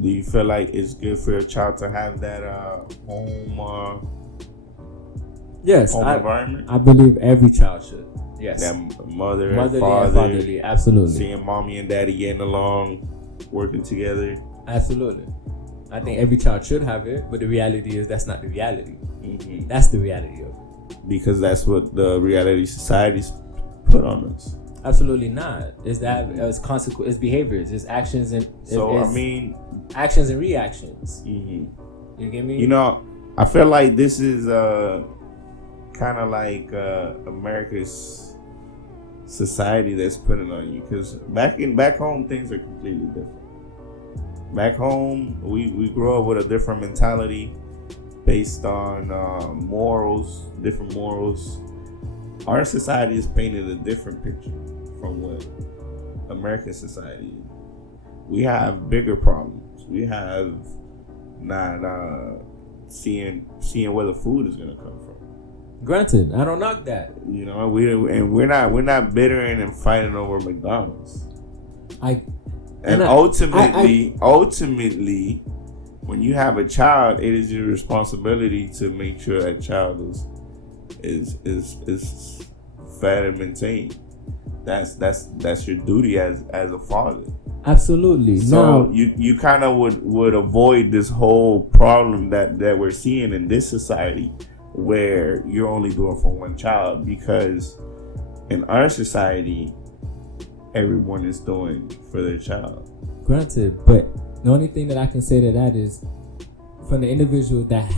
Do you feel like it's good for your child to have that home? Yes, home environment. I believe every child should. Yes, that motherly and fatherly, absolutely. Seeing mommy and daddy getting along, working together. Absolutely. I think every child should have it, but the reality is that's not the reality. That's the reality of it. Because that's what the reality society's put on us. Absolutely not. It's that it's consequence, it's behaviors, it's actions and actions and reactions. You get me? You know, I feel like this is kind of like America's society that's putting on you, because back home things are completely different. Back home, we grow up with a different mentality based on morals, different morals. Our society is painted a different picture from what American society is. We have bigger problems. We have not seeing where the food is gonna come from. Granted, I don't knock that. You know, we're not bittering and fighting over McDonald's. Ultimately, when you have a child, it is your responsibility to make sure that child is fed and maintained. That's your duty as a father. Absolutely. So you kind of would avoid this whole problem that we're seeing in this society, where you're only doing for one child, because in our society, everyone is doing for their child. Granted, but the only thing that I can say to that is from the individual that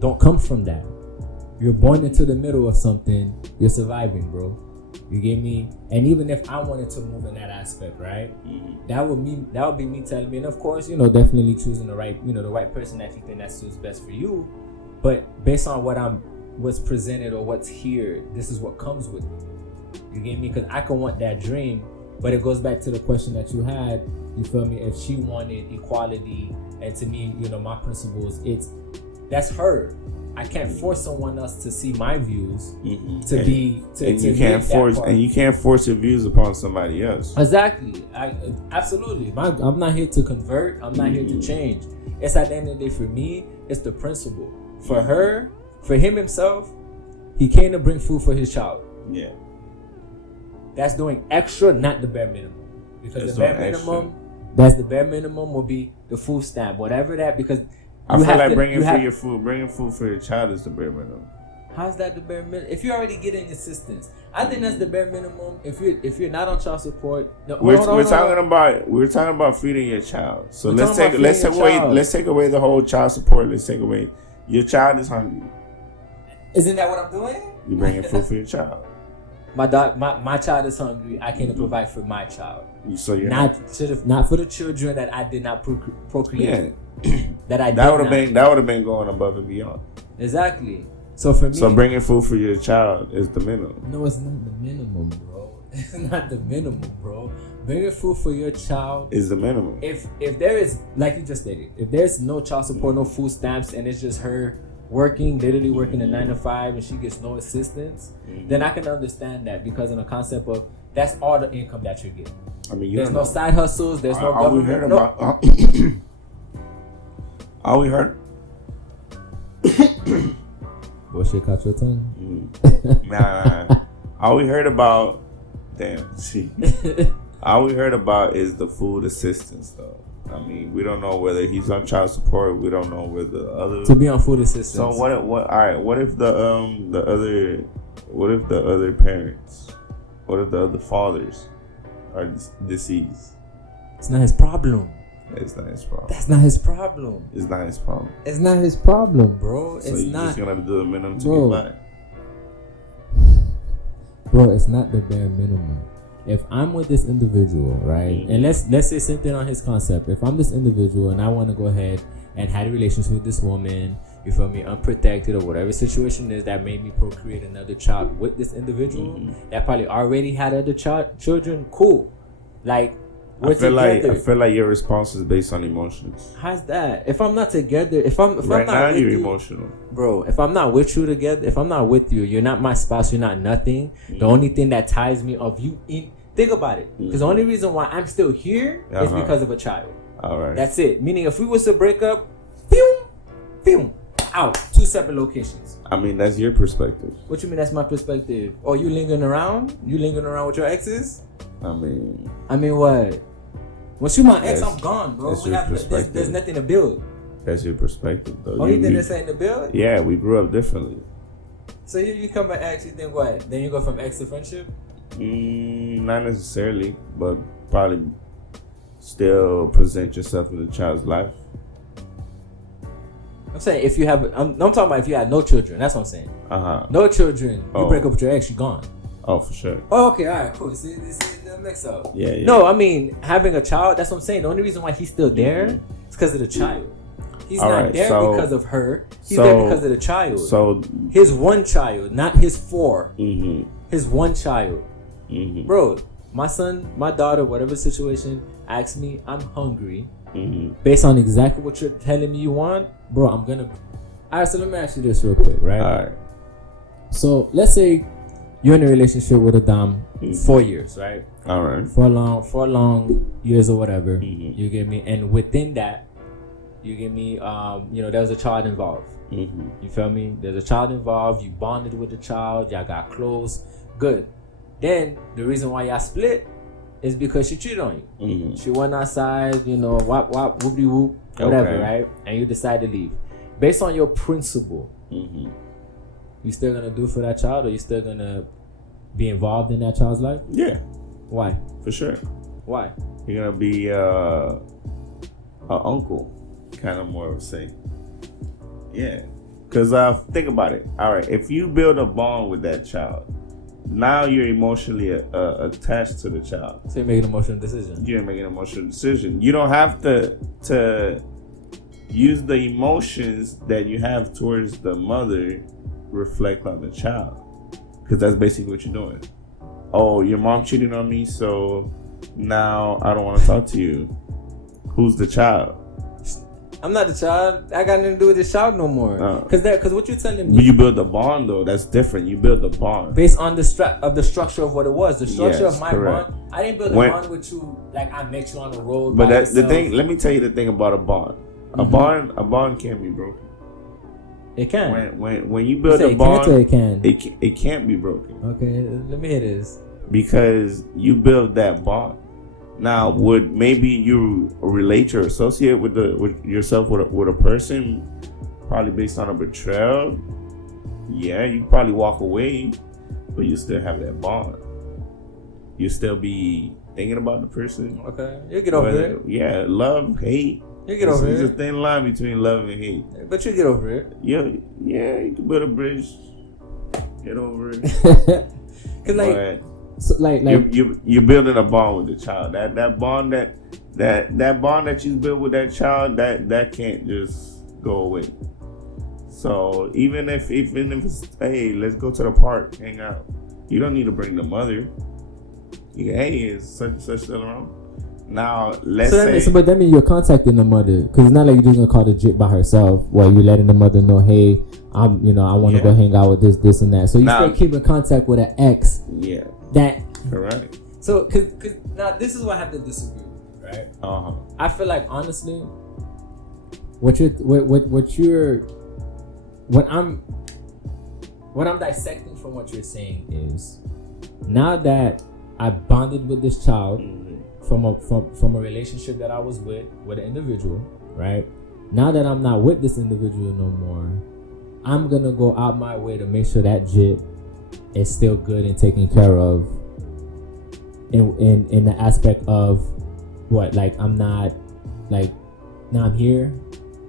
don't come from that. You're born into the middle of something, you're surviving, bro. You get me? And even if I wanted to move in that aspect, right? That would be me telling me, and of course, definitely choosing the right person that you think that suits best for you. But based on what's presented or what's here, this is what comes with it. You get me? Because I can want that dream, but it goes back to the question that you had. You feel me? If she wanted equality, and to me, my principles, that's her. I can't force someone else to see my views you can't force your views upon somebody else. Exactly. Absolutely. I'm not here to convert. I'm not here to change. It's at the end of the day, for me, it's the principle. For her, for him himself, he came to bring food for his child. Yeah. That's doing extra, not the bare minimum. Because the bare minimum, will be the food stamp, whatever that, because I feel like bringing food for your child is the bare minimum. How's that the bare minimum? If you're already getting assistance, I think that's the bare minimum. If you're not on child support, we're talking about feeding your child. So let's take away the whole child support. Let's take away your child is hungry. Isn't that what I'm doing? You're bringing food for your child. My child is hungry. I cannot provide for my child. So you're not for the children that I did not procreate. Yeah. That would have been going above and beyond. Exactly. So for me, so bringing food for your child is the minimum. No, it's not the minimum, bro. It's not the minimum, bro. Bringing food for your child is the minimum. If there is, like you just stated, if there's no child support, no food stamps, and it's just her literally working a 9 to 5, and she gets no assistance, then I can understand that, because in the concept of that's all the income that you're getting. I mean, there's no side hustles. There's no government. All we heard. Bullshit caught your tongue. Nah. All we heard about, all we heard about is the food assistance, though. I mean, we don't know whether he's on child support. We don't know whether the other to be on food assistance. So what? All right. What if the other parents? What if the other fathers are deceased? It's not his problem. It's not his problem. That's not his problem. It's not his problem. It's not his problem, bro. So you're just gonna do the minimum to get by. Bro, it's not the bare minimum. If I'm with this individual, right, and let's say something on his concept. If I'm this individual and I want to go ahead and had a relationship with this woman, you feel me, unprotected or whatever situation is that made me procreate another child with this individual that probably already had other children, cool. Like, I feel like your response is based on emotions. How's that? If I'm not together, if I'm not now with you're you, emotional, bro. If I'm not with you together, if I'm not with you, you're not my spouse. You're not nothing. The only thing that ties me of you in. Think about it, because the only reason why I'm still here is because of a child. All right. That's it. Meaning, if we was to break up, out, 2 separate locations. I mean, that's your perspective. What you mean? That's my perspective. Oh, you lingering around? You lingering around with your exes? I mean what? Once you my ex, I'm gone, bro. There's nothing to build. That's your perspective, though. Oh, you think there's nothing to build? Yeah, we grew up differently. So you come by ex, you think what? Then you go from ex to friendship? Not necessarily, but probably still present yourself in the child's life. I'm saying if you have, I'm talking about if you had no children. That's what I'm saying. No children. You break up with your ex, you're gone. Oh, for sure. Oh, okay, all right, cool. See the mix up. Yeah. No, I mean having a child. That's what I'm saying. The only reason why he's still there is because of the child. He's not there because of her. He's there because of the child. So his one child, not his 4. His one child. Bro, my son, my daughter, whatever situation, asks me, I'm hungry. Based on exactly what you're telling me you want, bro, I'm gonna. All right, so let me ask you this real quick, right? All right. So let's say you're in a relationship with a dom 4 years, right? All right. 4 long years or whatever. You get me? And within that, you get me. There was a child involved. You feel me? There's a child involved. You bonded with the child. Y'all got close. Good. Then the reason why y'all split is because she cheated on you. She went outside, whop whop, whoopty whoop, whatever, right? And you decide to leave. Based on your principle, you still gonna do for that child, or you still gonna be involved in that child's life? Yeah. Why? For sure. Why? You're gonna be a uncle. kind of more of a say. Yeah, because think about it. All right, if you build a bond with that child, now you're emotionally attached to the child. So you make an emotional decision. You're making an emotional decision. You don't have to use the emotions that you have towards the mother reflect on the child, because that's basically what you're doing. Oh, your mom cheated on me, so now I don't want to talk to you. Who's the child? I'm not the child. I got nothing to do with this child no more. Because what you're telling me. But you build a bond though. That's different. You build a bond based on the structure of what it was. The structure of my correct. bond. I didn't build a bond with you like I met you on the road. But that's the thing. Let me tell you the thing about a bond. A bond can't be broken. It can. When you build a bond, it can. It can't be broken. Okay, let me hear this. Because you build that bond. Now, would maybe you relate or associate with yourself with a person, probably based on a betrayal? Yeah, you could probably walk away, but you still have that bond. You still be thinking about the person. Okay, you get over it. Yeah, love, hate. You get over it. There's a thin line between love and hate. But you get over it. Yeah, you can build a bridge. Get over it. Cause like. So you're building a bond with the child. That bond that bond that you build with that child that can't just go away. So even if it's, hey, let's go to the park, hang out. You don't need to bring the mother. You can, hey, is such and such still around? Now let's say. But that means you're contacting the mother, because it's not like you're just gonna call the jit by herself. Where you're letting the mother know, hey, I want to go hang out with this and that. So you still keep in contact with an ex. Yeah. That correct. So, cause now this is what I have to disagree with, right? I feel like honestly, what I'm dissecting from what you're saying is, now that I bonded with this child from a relationship that I was with an individual, right? Now that I'm not with this individual no more, I'm gonna go out my way to make sure that jit is still good and taken care of in the aspect of what, like, I'm not like, now I'm here,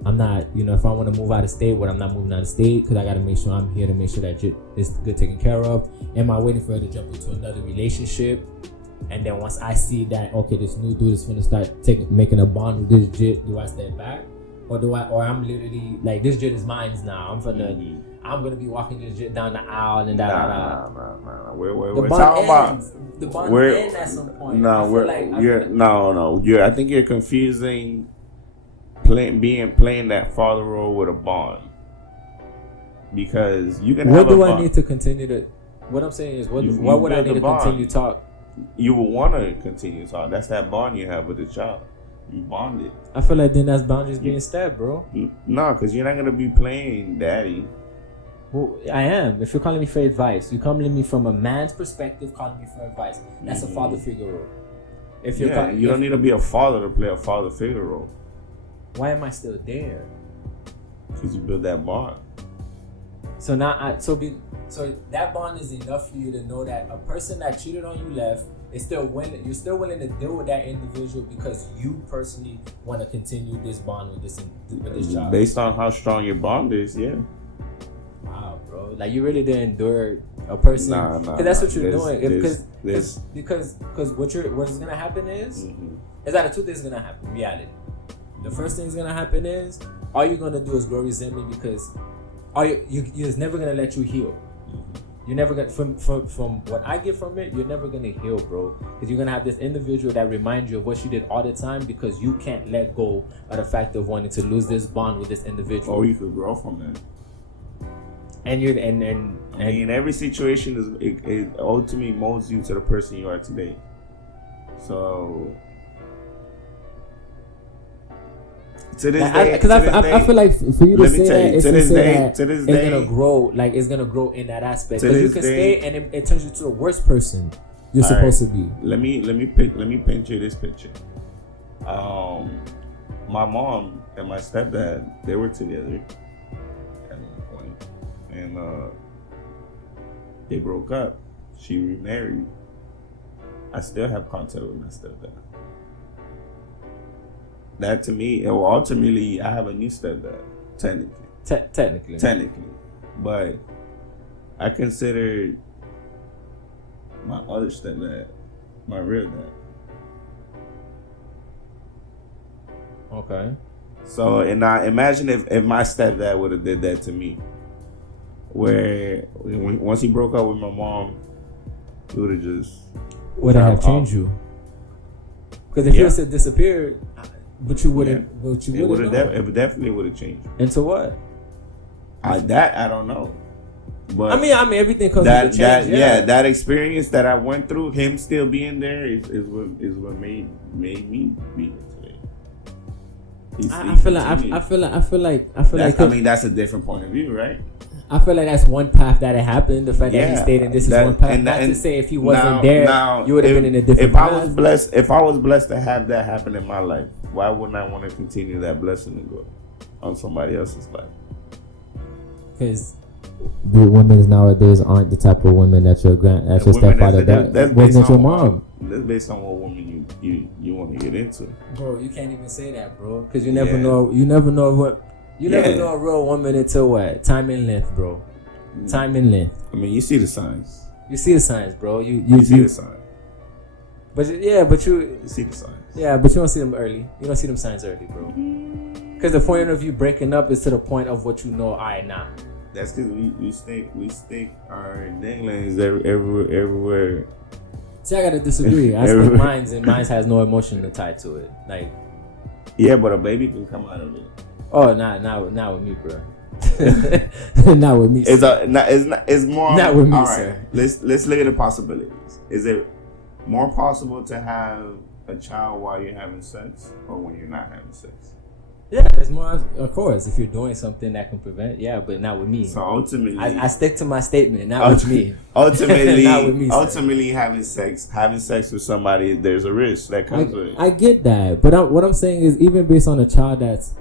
I'm not, if I want to move out of state, I'm not moving out of state, because I got to make sure I'm here to make sure that jit is good taken care of. Am I waiting for her to jump into another relationship, and then once I see that, okay, this new dude is gonna start making a bond with this jit, do I step back? Or I'm literally like, this jit is mine now. I'm gonna be walking this jit down the aisle and Nah. We're talking about the bond ends at some point. I think you're confusing playing that father role with a bond, because you can. What do I need to continue to? What I'm saying is, what would I need to continue to talk? You will want to continue to talk. That's that bond you have with the child. You bonded. I feel like then that's boundaries being stabbed, bro. No, because you're not gonna be playing daddy. Well, I am. If you're calling me for advice, you're calling me from a man's perspective, calling me for advice. That's a father figure role. If you're you don't need to be a father to play a father figure role. Why am I still there? Because you build that bond. So now, so that bond is enough for you to know that a person that cheated on you left is still willing. You're still willing to deal with that individual because you personally want to continue this bond with this child. Based on how strong your bond is, yeah. Wow, bro! Like, you really didn't endure a person. Because that's what you're doing. Because what's gonna happen is that two things gonna happen. Reality. The first thing that's gonna happen is, all you're gonna do is grow resentment, because you're never gonna let you heal. You're never gonna, from what I get from it, you're never gonna heal, bro. Because you're gonna have this individual that reminds you of what you did all the time, because you can't let go of the fact of wanting to lose this bond with this individual. Or you could grow from that. And every situation it ultimately molds you to the person you are today. So to this day, because I feel like for you to say that, it's gonna grow. Like, it's gonna grow in that aspect. Because you can stay and it turns you to the worst person you're supposed to be. Let me paint you this picture. My mom and my stepdad, they were together at one point, and they broke up. She remarried. I still have contact with my stepdad. that to me, well, ultimately, I have a new stepdad, technically. Technically. But I consider my other stepdad my real dad. Okay. So, and I imagine if my stepdad would have did that to me, where once he broke up with my mom, he would have just would have changed you. Because if you had disappeared, but you wouldn't, but you wouldn't. It definitely would have changed. Into what? I don't know. But I mean, everything comes with a change. That experience that I went through, him still being there, is what made me be here today. I feel like. I mean, that's a different point of view, right? I feel like that's one path that it happened. The fact that he stayed in this is one path. Not to say if he wasn't there, you would have been in a different path. If I was blessed to have that happen in my life, why wouldn't I want to continue that blessing to go on somebody else's life? Because the women nowadays aren't the type of women that your stepfather that wasn't your mom. That's based on what woman you want to get into. Bro, you can't even say that, bro, because you never know. You never know what. You never know a real woman until what? Time and length, bro. Time and length. I mean, you see the signs. You see the signs, bro. You see the signs. But you see the signs. Yeah, but you don't see them early. You don't see them signs early, bro. Because the point of you breaking up is to the point of what you know. Nah. That's because we stick our danglings everywhere. See, I gotta disagree. I stick mines, and mine has no emotion tied to it. Like, yeah, but a baby can come out of it. Oh, not with me, bro. Not with me. It's more. Not with me, all right, sir. Let's look at the possibilities. Is it more possible to have a child while you're having sex, or when you're not having sex? Yeah, it's more. Of course, if you're doing something that can prevent, but not with me. So ultimately, I stick to my statement. Not with me. Ultimately, not with me, ultimately, having sex with somebody, there's a risk that comes with it. I get that, but what I'm saying is, even based on a child that's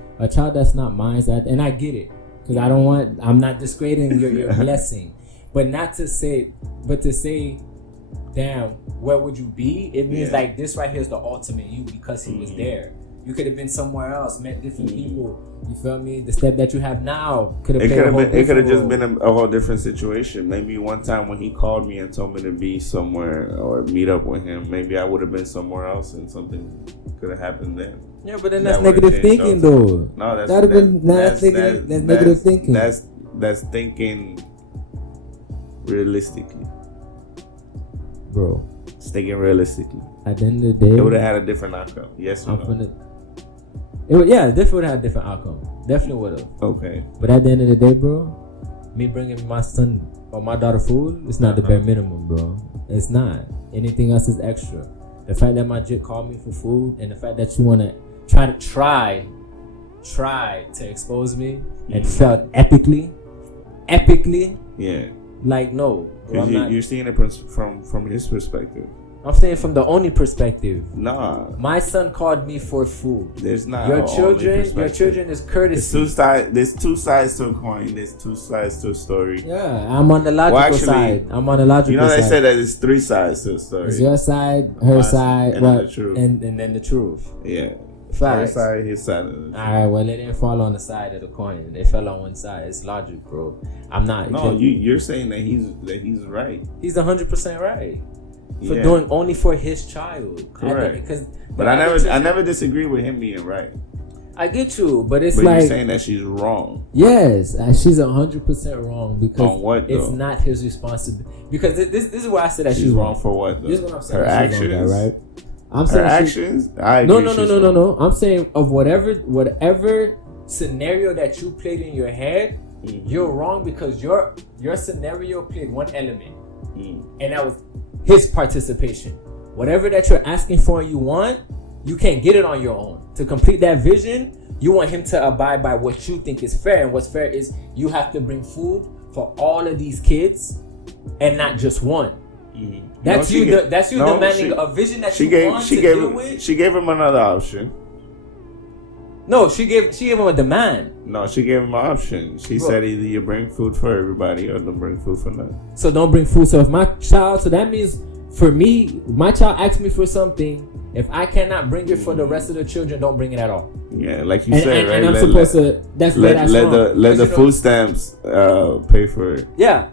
not mine, and I get it, because I'm not discrediting your blessing, but to say, damn, where would you be? It means like this right here is the ultimate you, because he was there. You could have been somewhere else, met different people. You feel me? The step that you have now could have played a whole different role. It could have just been a whole different situation. Maybe one time when he called me and told me to be somewhere or meet up with him, maybe I would have been somewhere else and something could have happened then. Yeah, but then that's negative thinking, though. No, that's negative thinking. That's thinking realistically, bro. It's thinking realistically. At the end of the day, it would have had a different outcome. Yes or no? Definitely would have had a different outcome. Definitely would have. Okay. But at the end of the day, bro, me bringing my son or my daughter food, it's not the bare minimum, bro. It's not. Anything else is extra. The fact that my jit called me for food, and the fact that you want to try to expose me and felt epically. Yeah. Like, no. Because you're seeing it from his perspective. I'm saying from the only perspective. Nah. My son called me for food. There's not. Your children is courtesy. There's two sides to a coin. There's two sides to a story. Yeah, I'm on the logical side. I'm on the logical side. You know, they say that there's three sides to a story. It's your side, her side, and then the truth. And then the truth. Yeah. Facts. Her side, his side. Alright, well, it didn't fall on the side of the coin. It fell on one side. It's logic, bro. I'm not. No, you're saying that he's right. He's 100% right. For doing only for his child. Correct. But I never disagree with him being right. I get you, but it's you're saying that she's wrong. Yes, she's 100% wrong because on what, it's not his responsibility. Because this is why I said that she's wrong for what? Though? This is what I'm saying. Her actions, wrong, right? I'm saying her actions. I agree. No. I'm saying of whatever scenario that you played in your head, you're wrong because your scenario played one element, and that was his participation. Whatever that you're asking for and you want, you can't get it on your own. To complete that vision, you want him to abide by what you think is fair. And what's fair is you have to bring food for all of these kids and not just one. That's demanding a vision that deal with. She gave him another option. No, she gave him a demand. No, she gave him an option. She said either you bring food for everybody or don't bring food for none. So don't bring food. So if my child, so that means for me, my child asks me for something If I cannot bring it for the rest of the children, don't bring it at all. Yeah, like you said, right? And I'm supposed to. That's wrong. Let the food stamps pay for it. Yeah.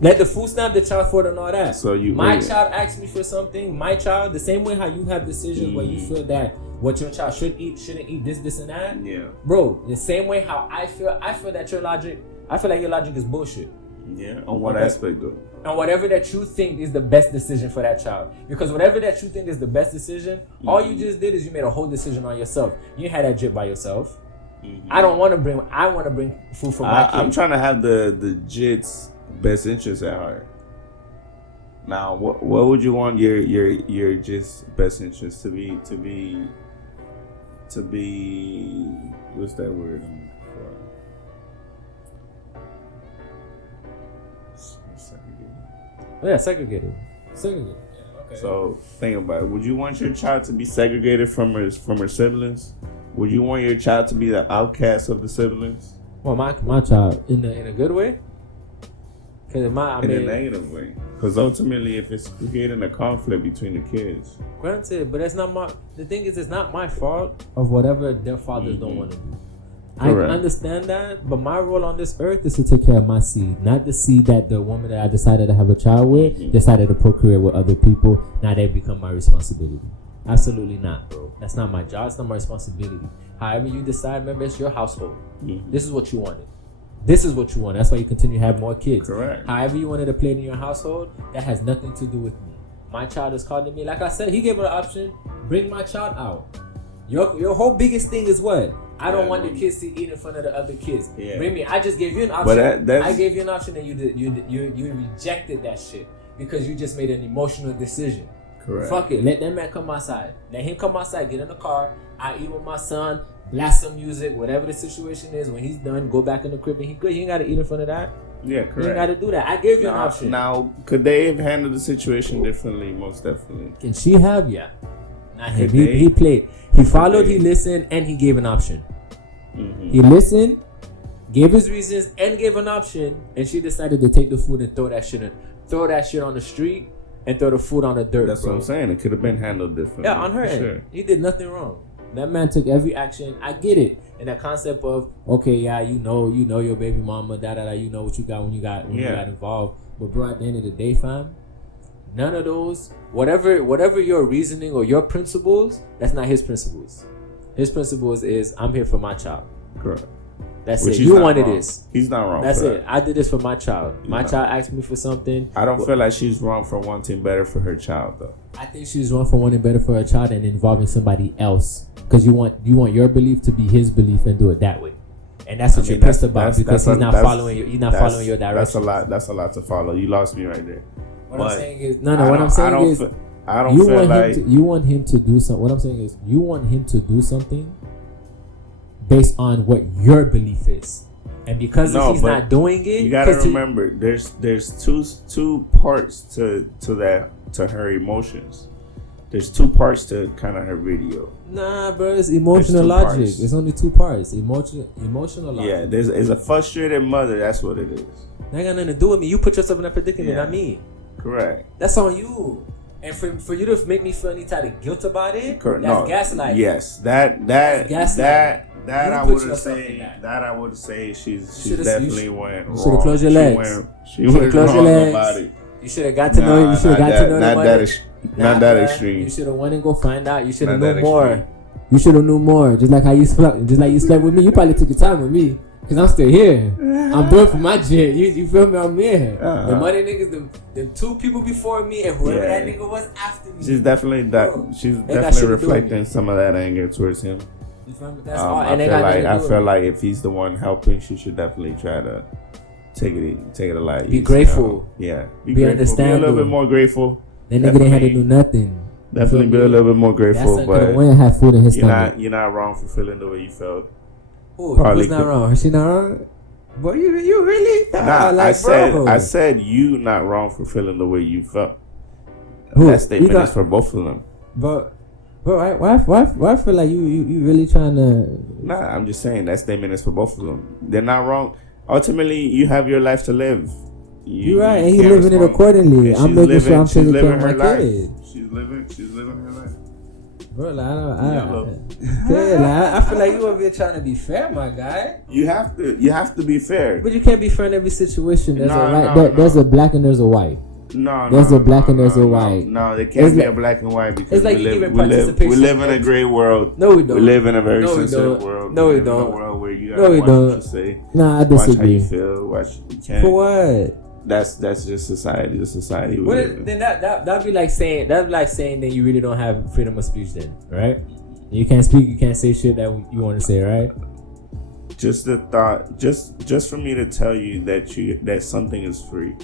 Let the food stamp, the child support, and all that. So my child asks me for something. My child, the same way how you have decisions where you feel that what your child should eat, shouldn't eat, this, and that. Yeah. Bro, the same way how I feel that your logic. I feel like your logic is bullshit. Yeah. On what aspect though? And whatever that you think is the best decision for that child. Because whatever that you think is the best decision, all you just did is you made a whole decision on yourself. You had that drip by yourself. I want to bring food for my kids. I'm trying to have the JIT's best interest at heart. Now, what would you want your just best interest to be? What's that word? Segregated. Yeah, okay. So think about it. Would you want your child to be segregated from her siblings? Would you want your child to be the outcast of the siblings? Well, my child in a good way. Cause in a negative way. Because ultimately, if it's creating a conflict between the kids. Granted, but that's not the thing is, it's not my fault of whatever their fathers don't want to do. Correct. I understand that, but my role on this earth is to take care of my seed, not the seed that the woman that I decided to have a child with decided to procreate with other people. Now they become my responsibility. Absolutely not, bro. That's not my job. It's not my responsibility. However you decide, remember, it's your household. This is what you wanted. This is what you want. That's why you continue to have more kids. Correct. However you wanted to play it in your household, that has nothing to do with me. My child is calling me. Like I said, he gave her the option. Bring my child out. Your whole biggest thing is what? I don't want the kids to eat in front of the other kids. Yeah. Bring me. I just gave you an option. But I gave you an option, and you rejected that shit because you just made an emotional decision. Correct. Fuck it. Let that man come outside. Let him come outside. Get in the car. I eat with my son. Blast some music. Whatever the situation is. When he's done, go back in the crib and he good. He ain't got to eat in front of that. Yeah, correct. You ain't got to do that. I gave you an option. Now, could they have handled the situation differently? Most definitely. Can she have? Yeah. Not him. He played. He followed. He listened, and he gave an option. He listened, gave his reasons, and gave an option, and she decided to take the food and throw that shit on the street and throw the food on the dirt. That's what I'm saying. It could have been handled differently. Yeah, on her end. Sure. He did nothing wrong. That man took every action. I get it. And that concept of, okay, yeah, you know your baby mama, you know what you got when you got involved. But bro, at the end of the day, fam, none of those, whatever your reasoning or your principles, that's not his principles. His principles is, I'm here for my child. Correct. That's it. You wanted this. He's not wrong. That's it. I did this for my child. My child asked me for something. I don't feel like she's wrong for wanting better for her child, though. I think she's wrong for wanting better for her child and involving somebody else, because you want your belief to be his belief and do it that way. And that's what you're pissed about, because he's not following you. He's not following your direction. That's a lot to follow. You lost me right there. What I'm saying is, you want him to do something. What I'm saying is, you want him to do something based on what your belief is, and because he's not doing it, you gotta remember, there's two parts to her emotions. There's two parts to kind of her video. Nah, bro, it's emotional logic. Parts. It's only two parts. Emotional logic. Yeah, there's a frustrated mother. That's what it is. That ain't got nothing to do with me. You put yourself in that predicament, not me. Correct. That's on you. And for you to make me feel any type of guilt about it, that's gaslighting. Yes, that I would have said she's definitely went wrong. You should have closed your legs. She went wrong about it. You should have got to know. You should have got to know the money. Not that extreme. You should have went and go find out. You should have known more. You should have known more. Just like how you slept with me. You probably took your time with me. Cause I'm still here. I'm doing for my jet. You feel me? I'm here. The money niggas, them two people before me, and whoever that nigga was after me. She's definitely reflecting some of that anger towards him. You feel me? That's all. I feel like if he's the one helping, she should definitely try to take it a lot. Be grateful. Yeah. Be understanding. Be a little bit more grateful. That nigga didn't have to do nothing. Definitely be a little bit more grateful. But have food in his stomach. You're not wrong for feeling the way you felt. Who's not wrong? Is she not wrong? Boy, you really? I said you not wrong for feeling the way you felt. That statement is for both of them. But why I feel like you really trying to? Nah, I'm just saying that statement is for both of them. They're not wrong. Ultimately, you have your life to live. You're right, and he's living it accordingly. I'm making sure I'm taking care of my kid. She's living her life. Bro, like, Yellow. I feel like you over here trying to be fair, my guy. You have to be fair. But you can't be fair in every situation. There's No, a right, no, there's no. a black and there's a white. No, There's no, a black no, and there's no, a no. white. No, there can't It's be like- a black and white because it's like we you live, giving we live, we participation. live in a gray world. No, we don't. We live in a very No, we sensitive don't. world. No, we live in don't. a world where you No, gotta we watch don't. what you say. Nah, I Watch how disagree. you feel. Watch you can't. For what? That's just society. The society. we What live is, in. then that'd be like saying that you really don't have freedom of speech then, right? You can't speak, you can't say shit that you want to say, right? Just the thought, just for me to tell you that something is free,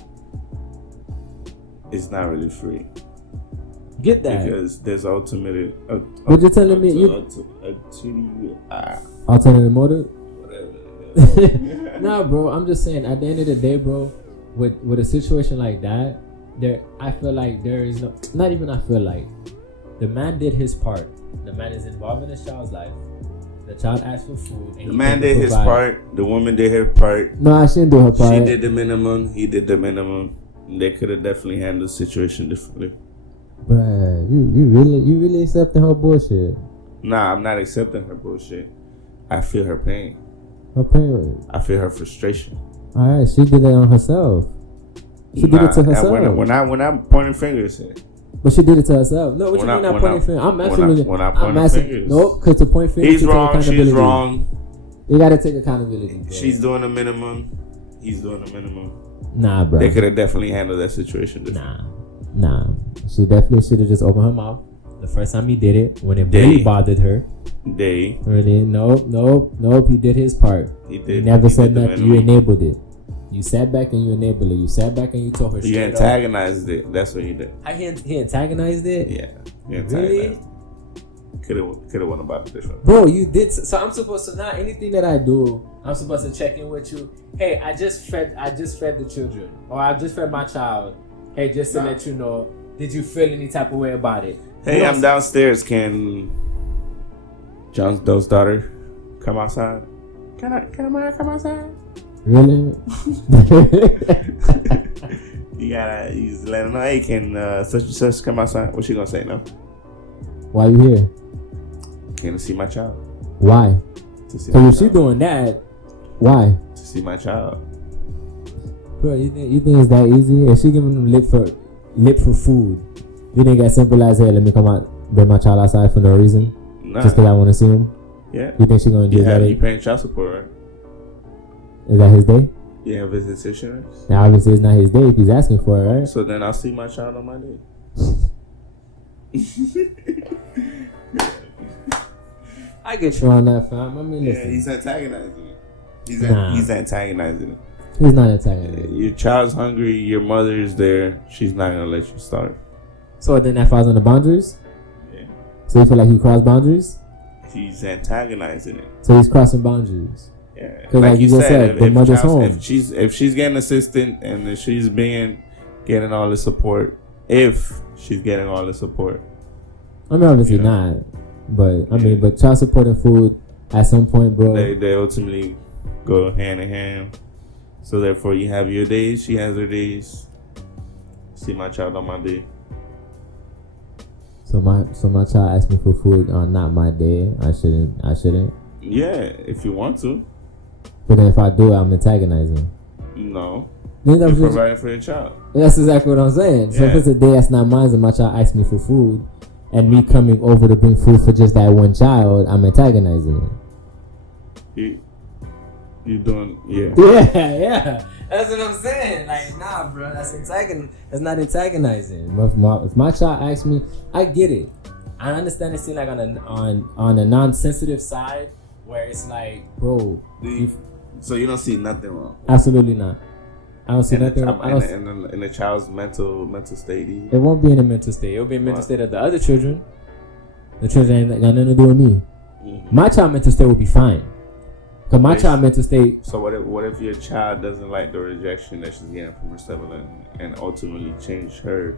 it's not really free Get that. because there's ultimate. But you're telling me alternative motive? Nah, bro. I'm just saying. At the end of the day, bro, with a situation like that, I feel like there is no. Not even I feel like the man did his part. The man is involved in his child's life. The child asked for food. And The he man didn't did his provide. part. The woman did her part. No, she didn't do her part. She did the minimum. He did the minimum. They could have definitely handled the situation differently. Bruh, you really accepting her bullshit. Nah, I'm not accepting her bullshit. I feel her pain. Her parent. I feel her frustration. All right, she did it on herself. She did it to herself. When I'm pointing fingers here. But she did it to herself. No, what you When mean I- not when pointing I- fingers? I'm when I- absolutely. when I I'm point absolutely. fingers. Nope, because to point fingers, He's you take wrong. accountability. She's wrong. You gotta take accountability. Bro. She's doing the minimum. He's doing the minimum. Nah, bro. They could have definitely handled that situation differently. Nah. She definitely should have just opened her mouth the first time he did it when it They- really bothered her. They. Really? Nope. He did his part. He did. He never he said did the nothing. You minimum. enabled it. You sat back and you enabled it. You sat back and you told her You straight up. antagonized it. That's what he did. He antagonized it? Yeah. He Really? antagonized it. Could have went about it different. Bro, you did. So I'm supposed to not anything that I do. I'm supposed to check in with you. Hey, I just fed the children, or I just fed my child. Hey, just to let you know, did you feel any type of way about it? Hey, You know, I'm downstairs. Can John Doe's daughter come outside? Can I come outside? Really? You just let her know. Hey, can such and such come outside? What's she gonna say? No. Why you here? Can I see my child? Why? To see So my if she child. doing that, why? To see my child. Bro, you think it's that easy? If she giving them lip for food, you think as simple as, hey, let me come out, bring my child outside for no reason, Nah. just because I want to see him? Yeah. You think she gonna do You that? you paying child support, right? Is that his day? You have visitation. Now obviously it's not his day if he's asking for it, right? So then I'll see my child on my day. I get you on that, fam. I mean, Yeah, listen, he's antagonizing it. Nah. He's antagonizing it. he's not attacking. Your child's hungry. Your mother is there. She's not gonna let you starve. So then that falls on the boundaries. Yeah. So you feel like he crossed boundaries. He's antagonizing it. So he's crossing boundaries. Yeah. 'Cause like you just said, the mother's home. If she's getting assistant and if she's getting all the support, if she's getting all the support, I mean, obviously Yeah. not, but I Yeah. mean, but child support and food at some point, bro. they ultimately go hand in hand. So therefore, you have your days. She has her days. See my child on my day. So my child asked me for food on not my day. I shouldn't. Yeah, if you want to. But then if I do, I'm antagonizing. No. Then You're that's, just, providing for your child. that's exactly what I'm saying. So if Yeah. it's a day that's not mine and my child asks me for food, and me coming over to bring food for just that one child, I'm antagonizing it. You doing, yeah. Yeah. That's what I'm saying. Like, nah, bro, that's not antagonizing. If my child asks me, I get it. I understand it seems like on a non-sensitive side where it's like, bro, So you don't see nothing wrong. absolutely not. I don't see nothing. In the child's mental state. It won't be in a mental state. It'll be a mental What? state of the other children. The children ain't got nothing to do with me. Mm-hmm. My child mental state will be fine. Cause my child mental state. So what if your child doesn't like the rejection that she's getting from her sibling and ultimately change her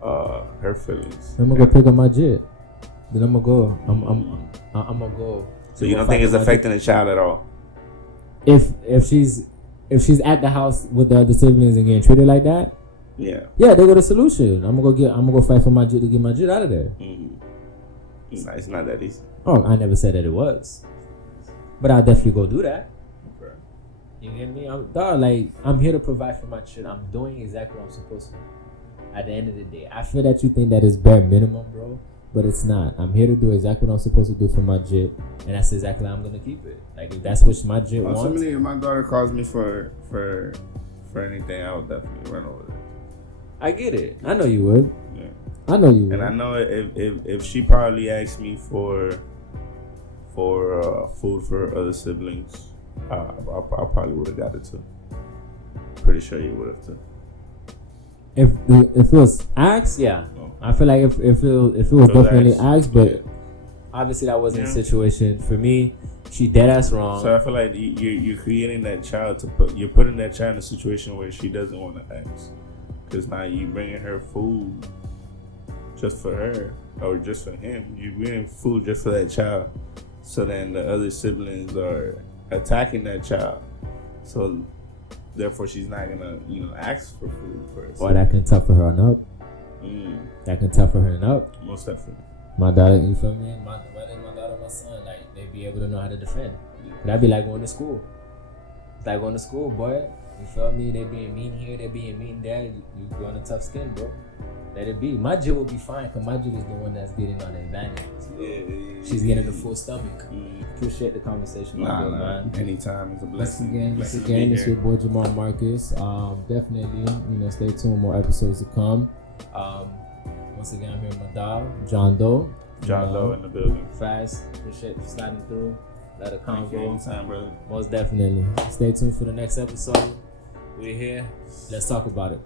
feelings? I'm gonna go pick up my jet. Then I'm gonna go. I'm gonna go. So you don't think it's affecting the child at all? If she's at the house with the other siblings and getting treated like that, Yeah. yeah, they got a solution. I'm gonna go fight for my jet to get my jet out of there. Mm-hmm. It's not that easy. Oh, I never said that it was, but I'll definitely go do that. Okay. You get me? I'm here to provide for my children. I'm doing exactly what I'm supposed to. At the end of the day, I feel that you think that is bare minimum, bro, but it's not. I'm here to do exactly what I'm supposed to do for my jit, and that's exactly how I'm gonna keep it. Like if that's what my jit wants. Ultimately, if my daughter calls me for anything, I would definitely run over there. I get it. I know you would. Yeah. I know you would. And I know if she probably asked me for food for other siblings, I probably would have got it too. Pretty sure you would have too. If it was asked, yeah. Oh. I feel like if it was definitely asked, but yeah. obviously that wasn't a situation for me. She dead ass wrong. So I feel like you're creating that child you're putting that child in a situation where she doesn't want to ask, because now you bringing her food just for her or just for him. You bringing food just for that child, so then the other siblings are attacking that child. So therefore, she's not gonna ask for food first. Or that can toughen her on up. That can toughen her up. Most definitely. My daughter, you feel me? Whether my daughter or my son, like they be able to know how to defend. But that'd be like going to school. It's like going to school, boy. You feel me? They being mean here, they being mean there. You growing a tough skin, bro. Let it be. My jit will be fine, because my jit is the one that's getting on the advantage. Yeah. She's getting the full stomach. Appreciate the conversation, my good man. Anytime is a blessing. Once again, it's your boy Jamal Marcus. Definitely, stay tuned. More episodes to come. Once again, I'm here with my dog, John Doe. John Doe in the building. Fast. Appreciate you sliding through. Let it come go. Anytime, brother. Most definitely. Stay tuned for the next episode. We're here. Let's talk about it.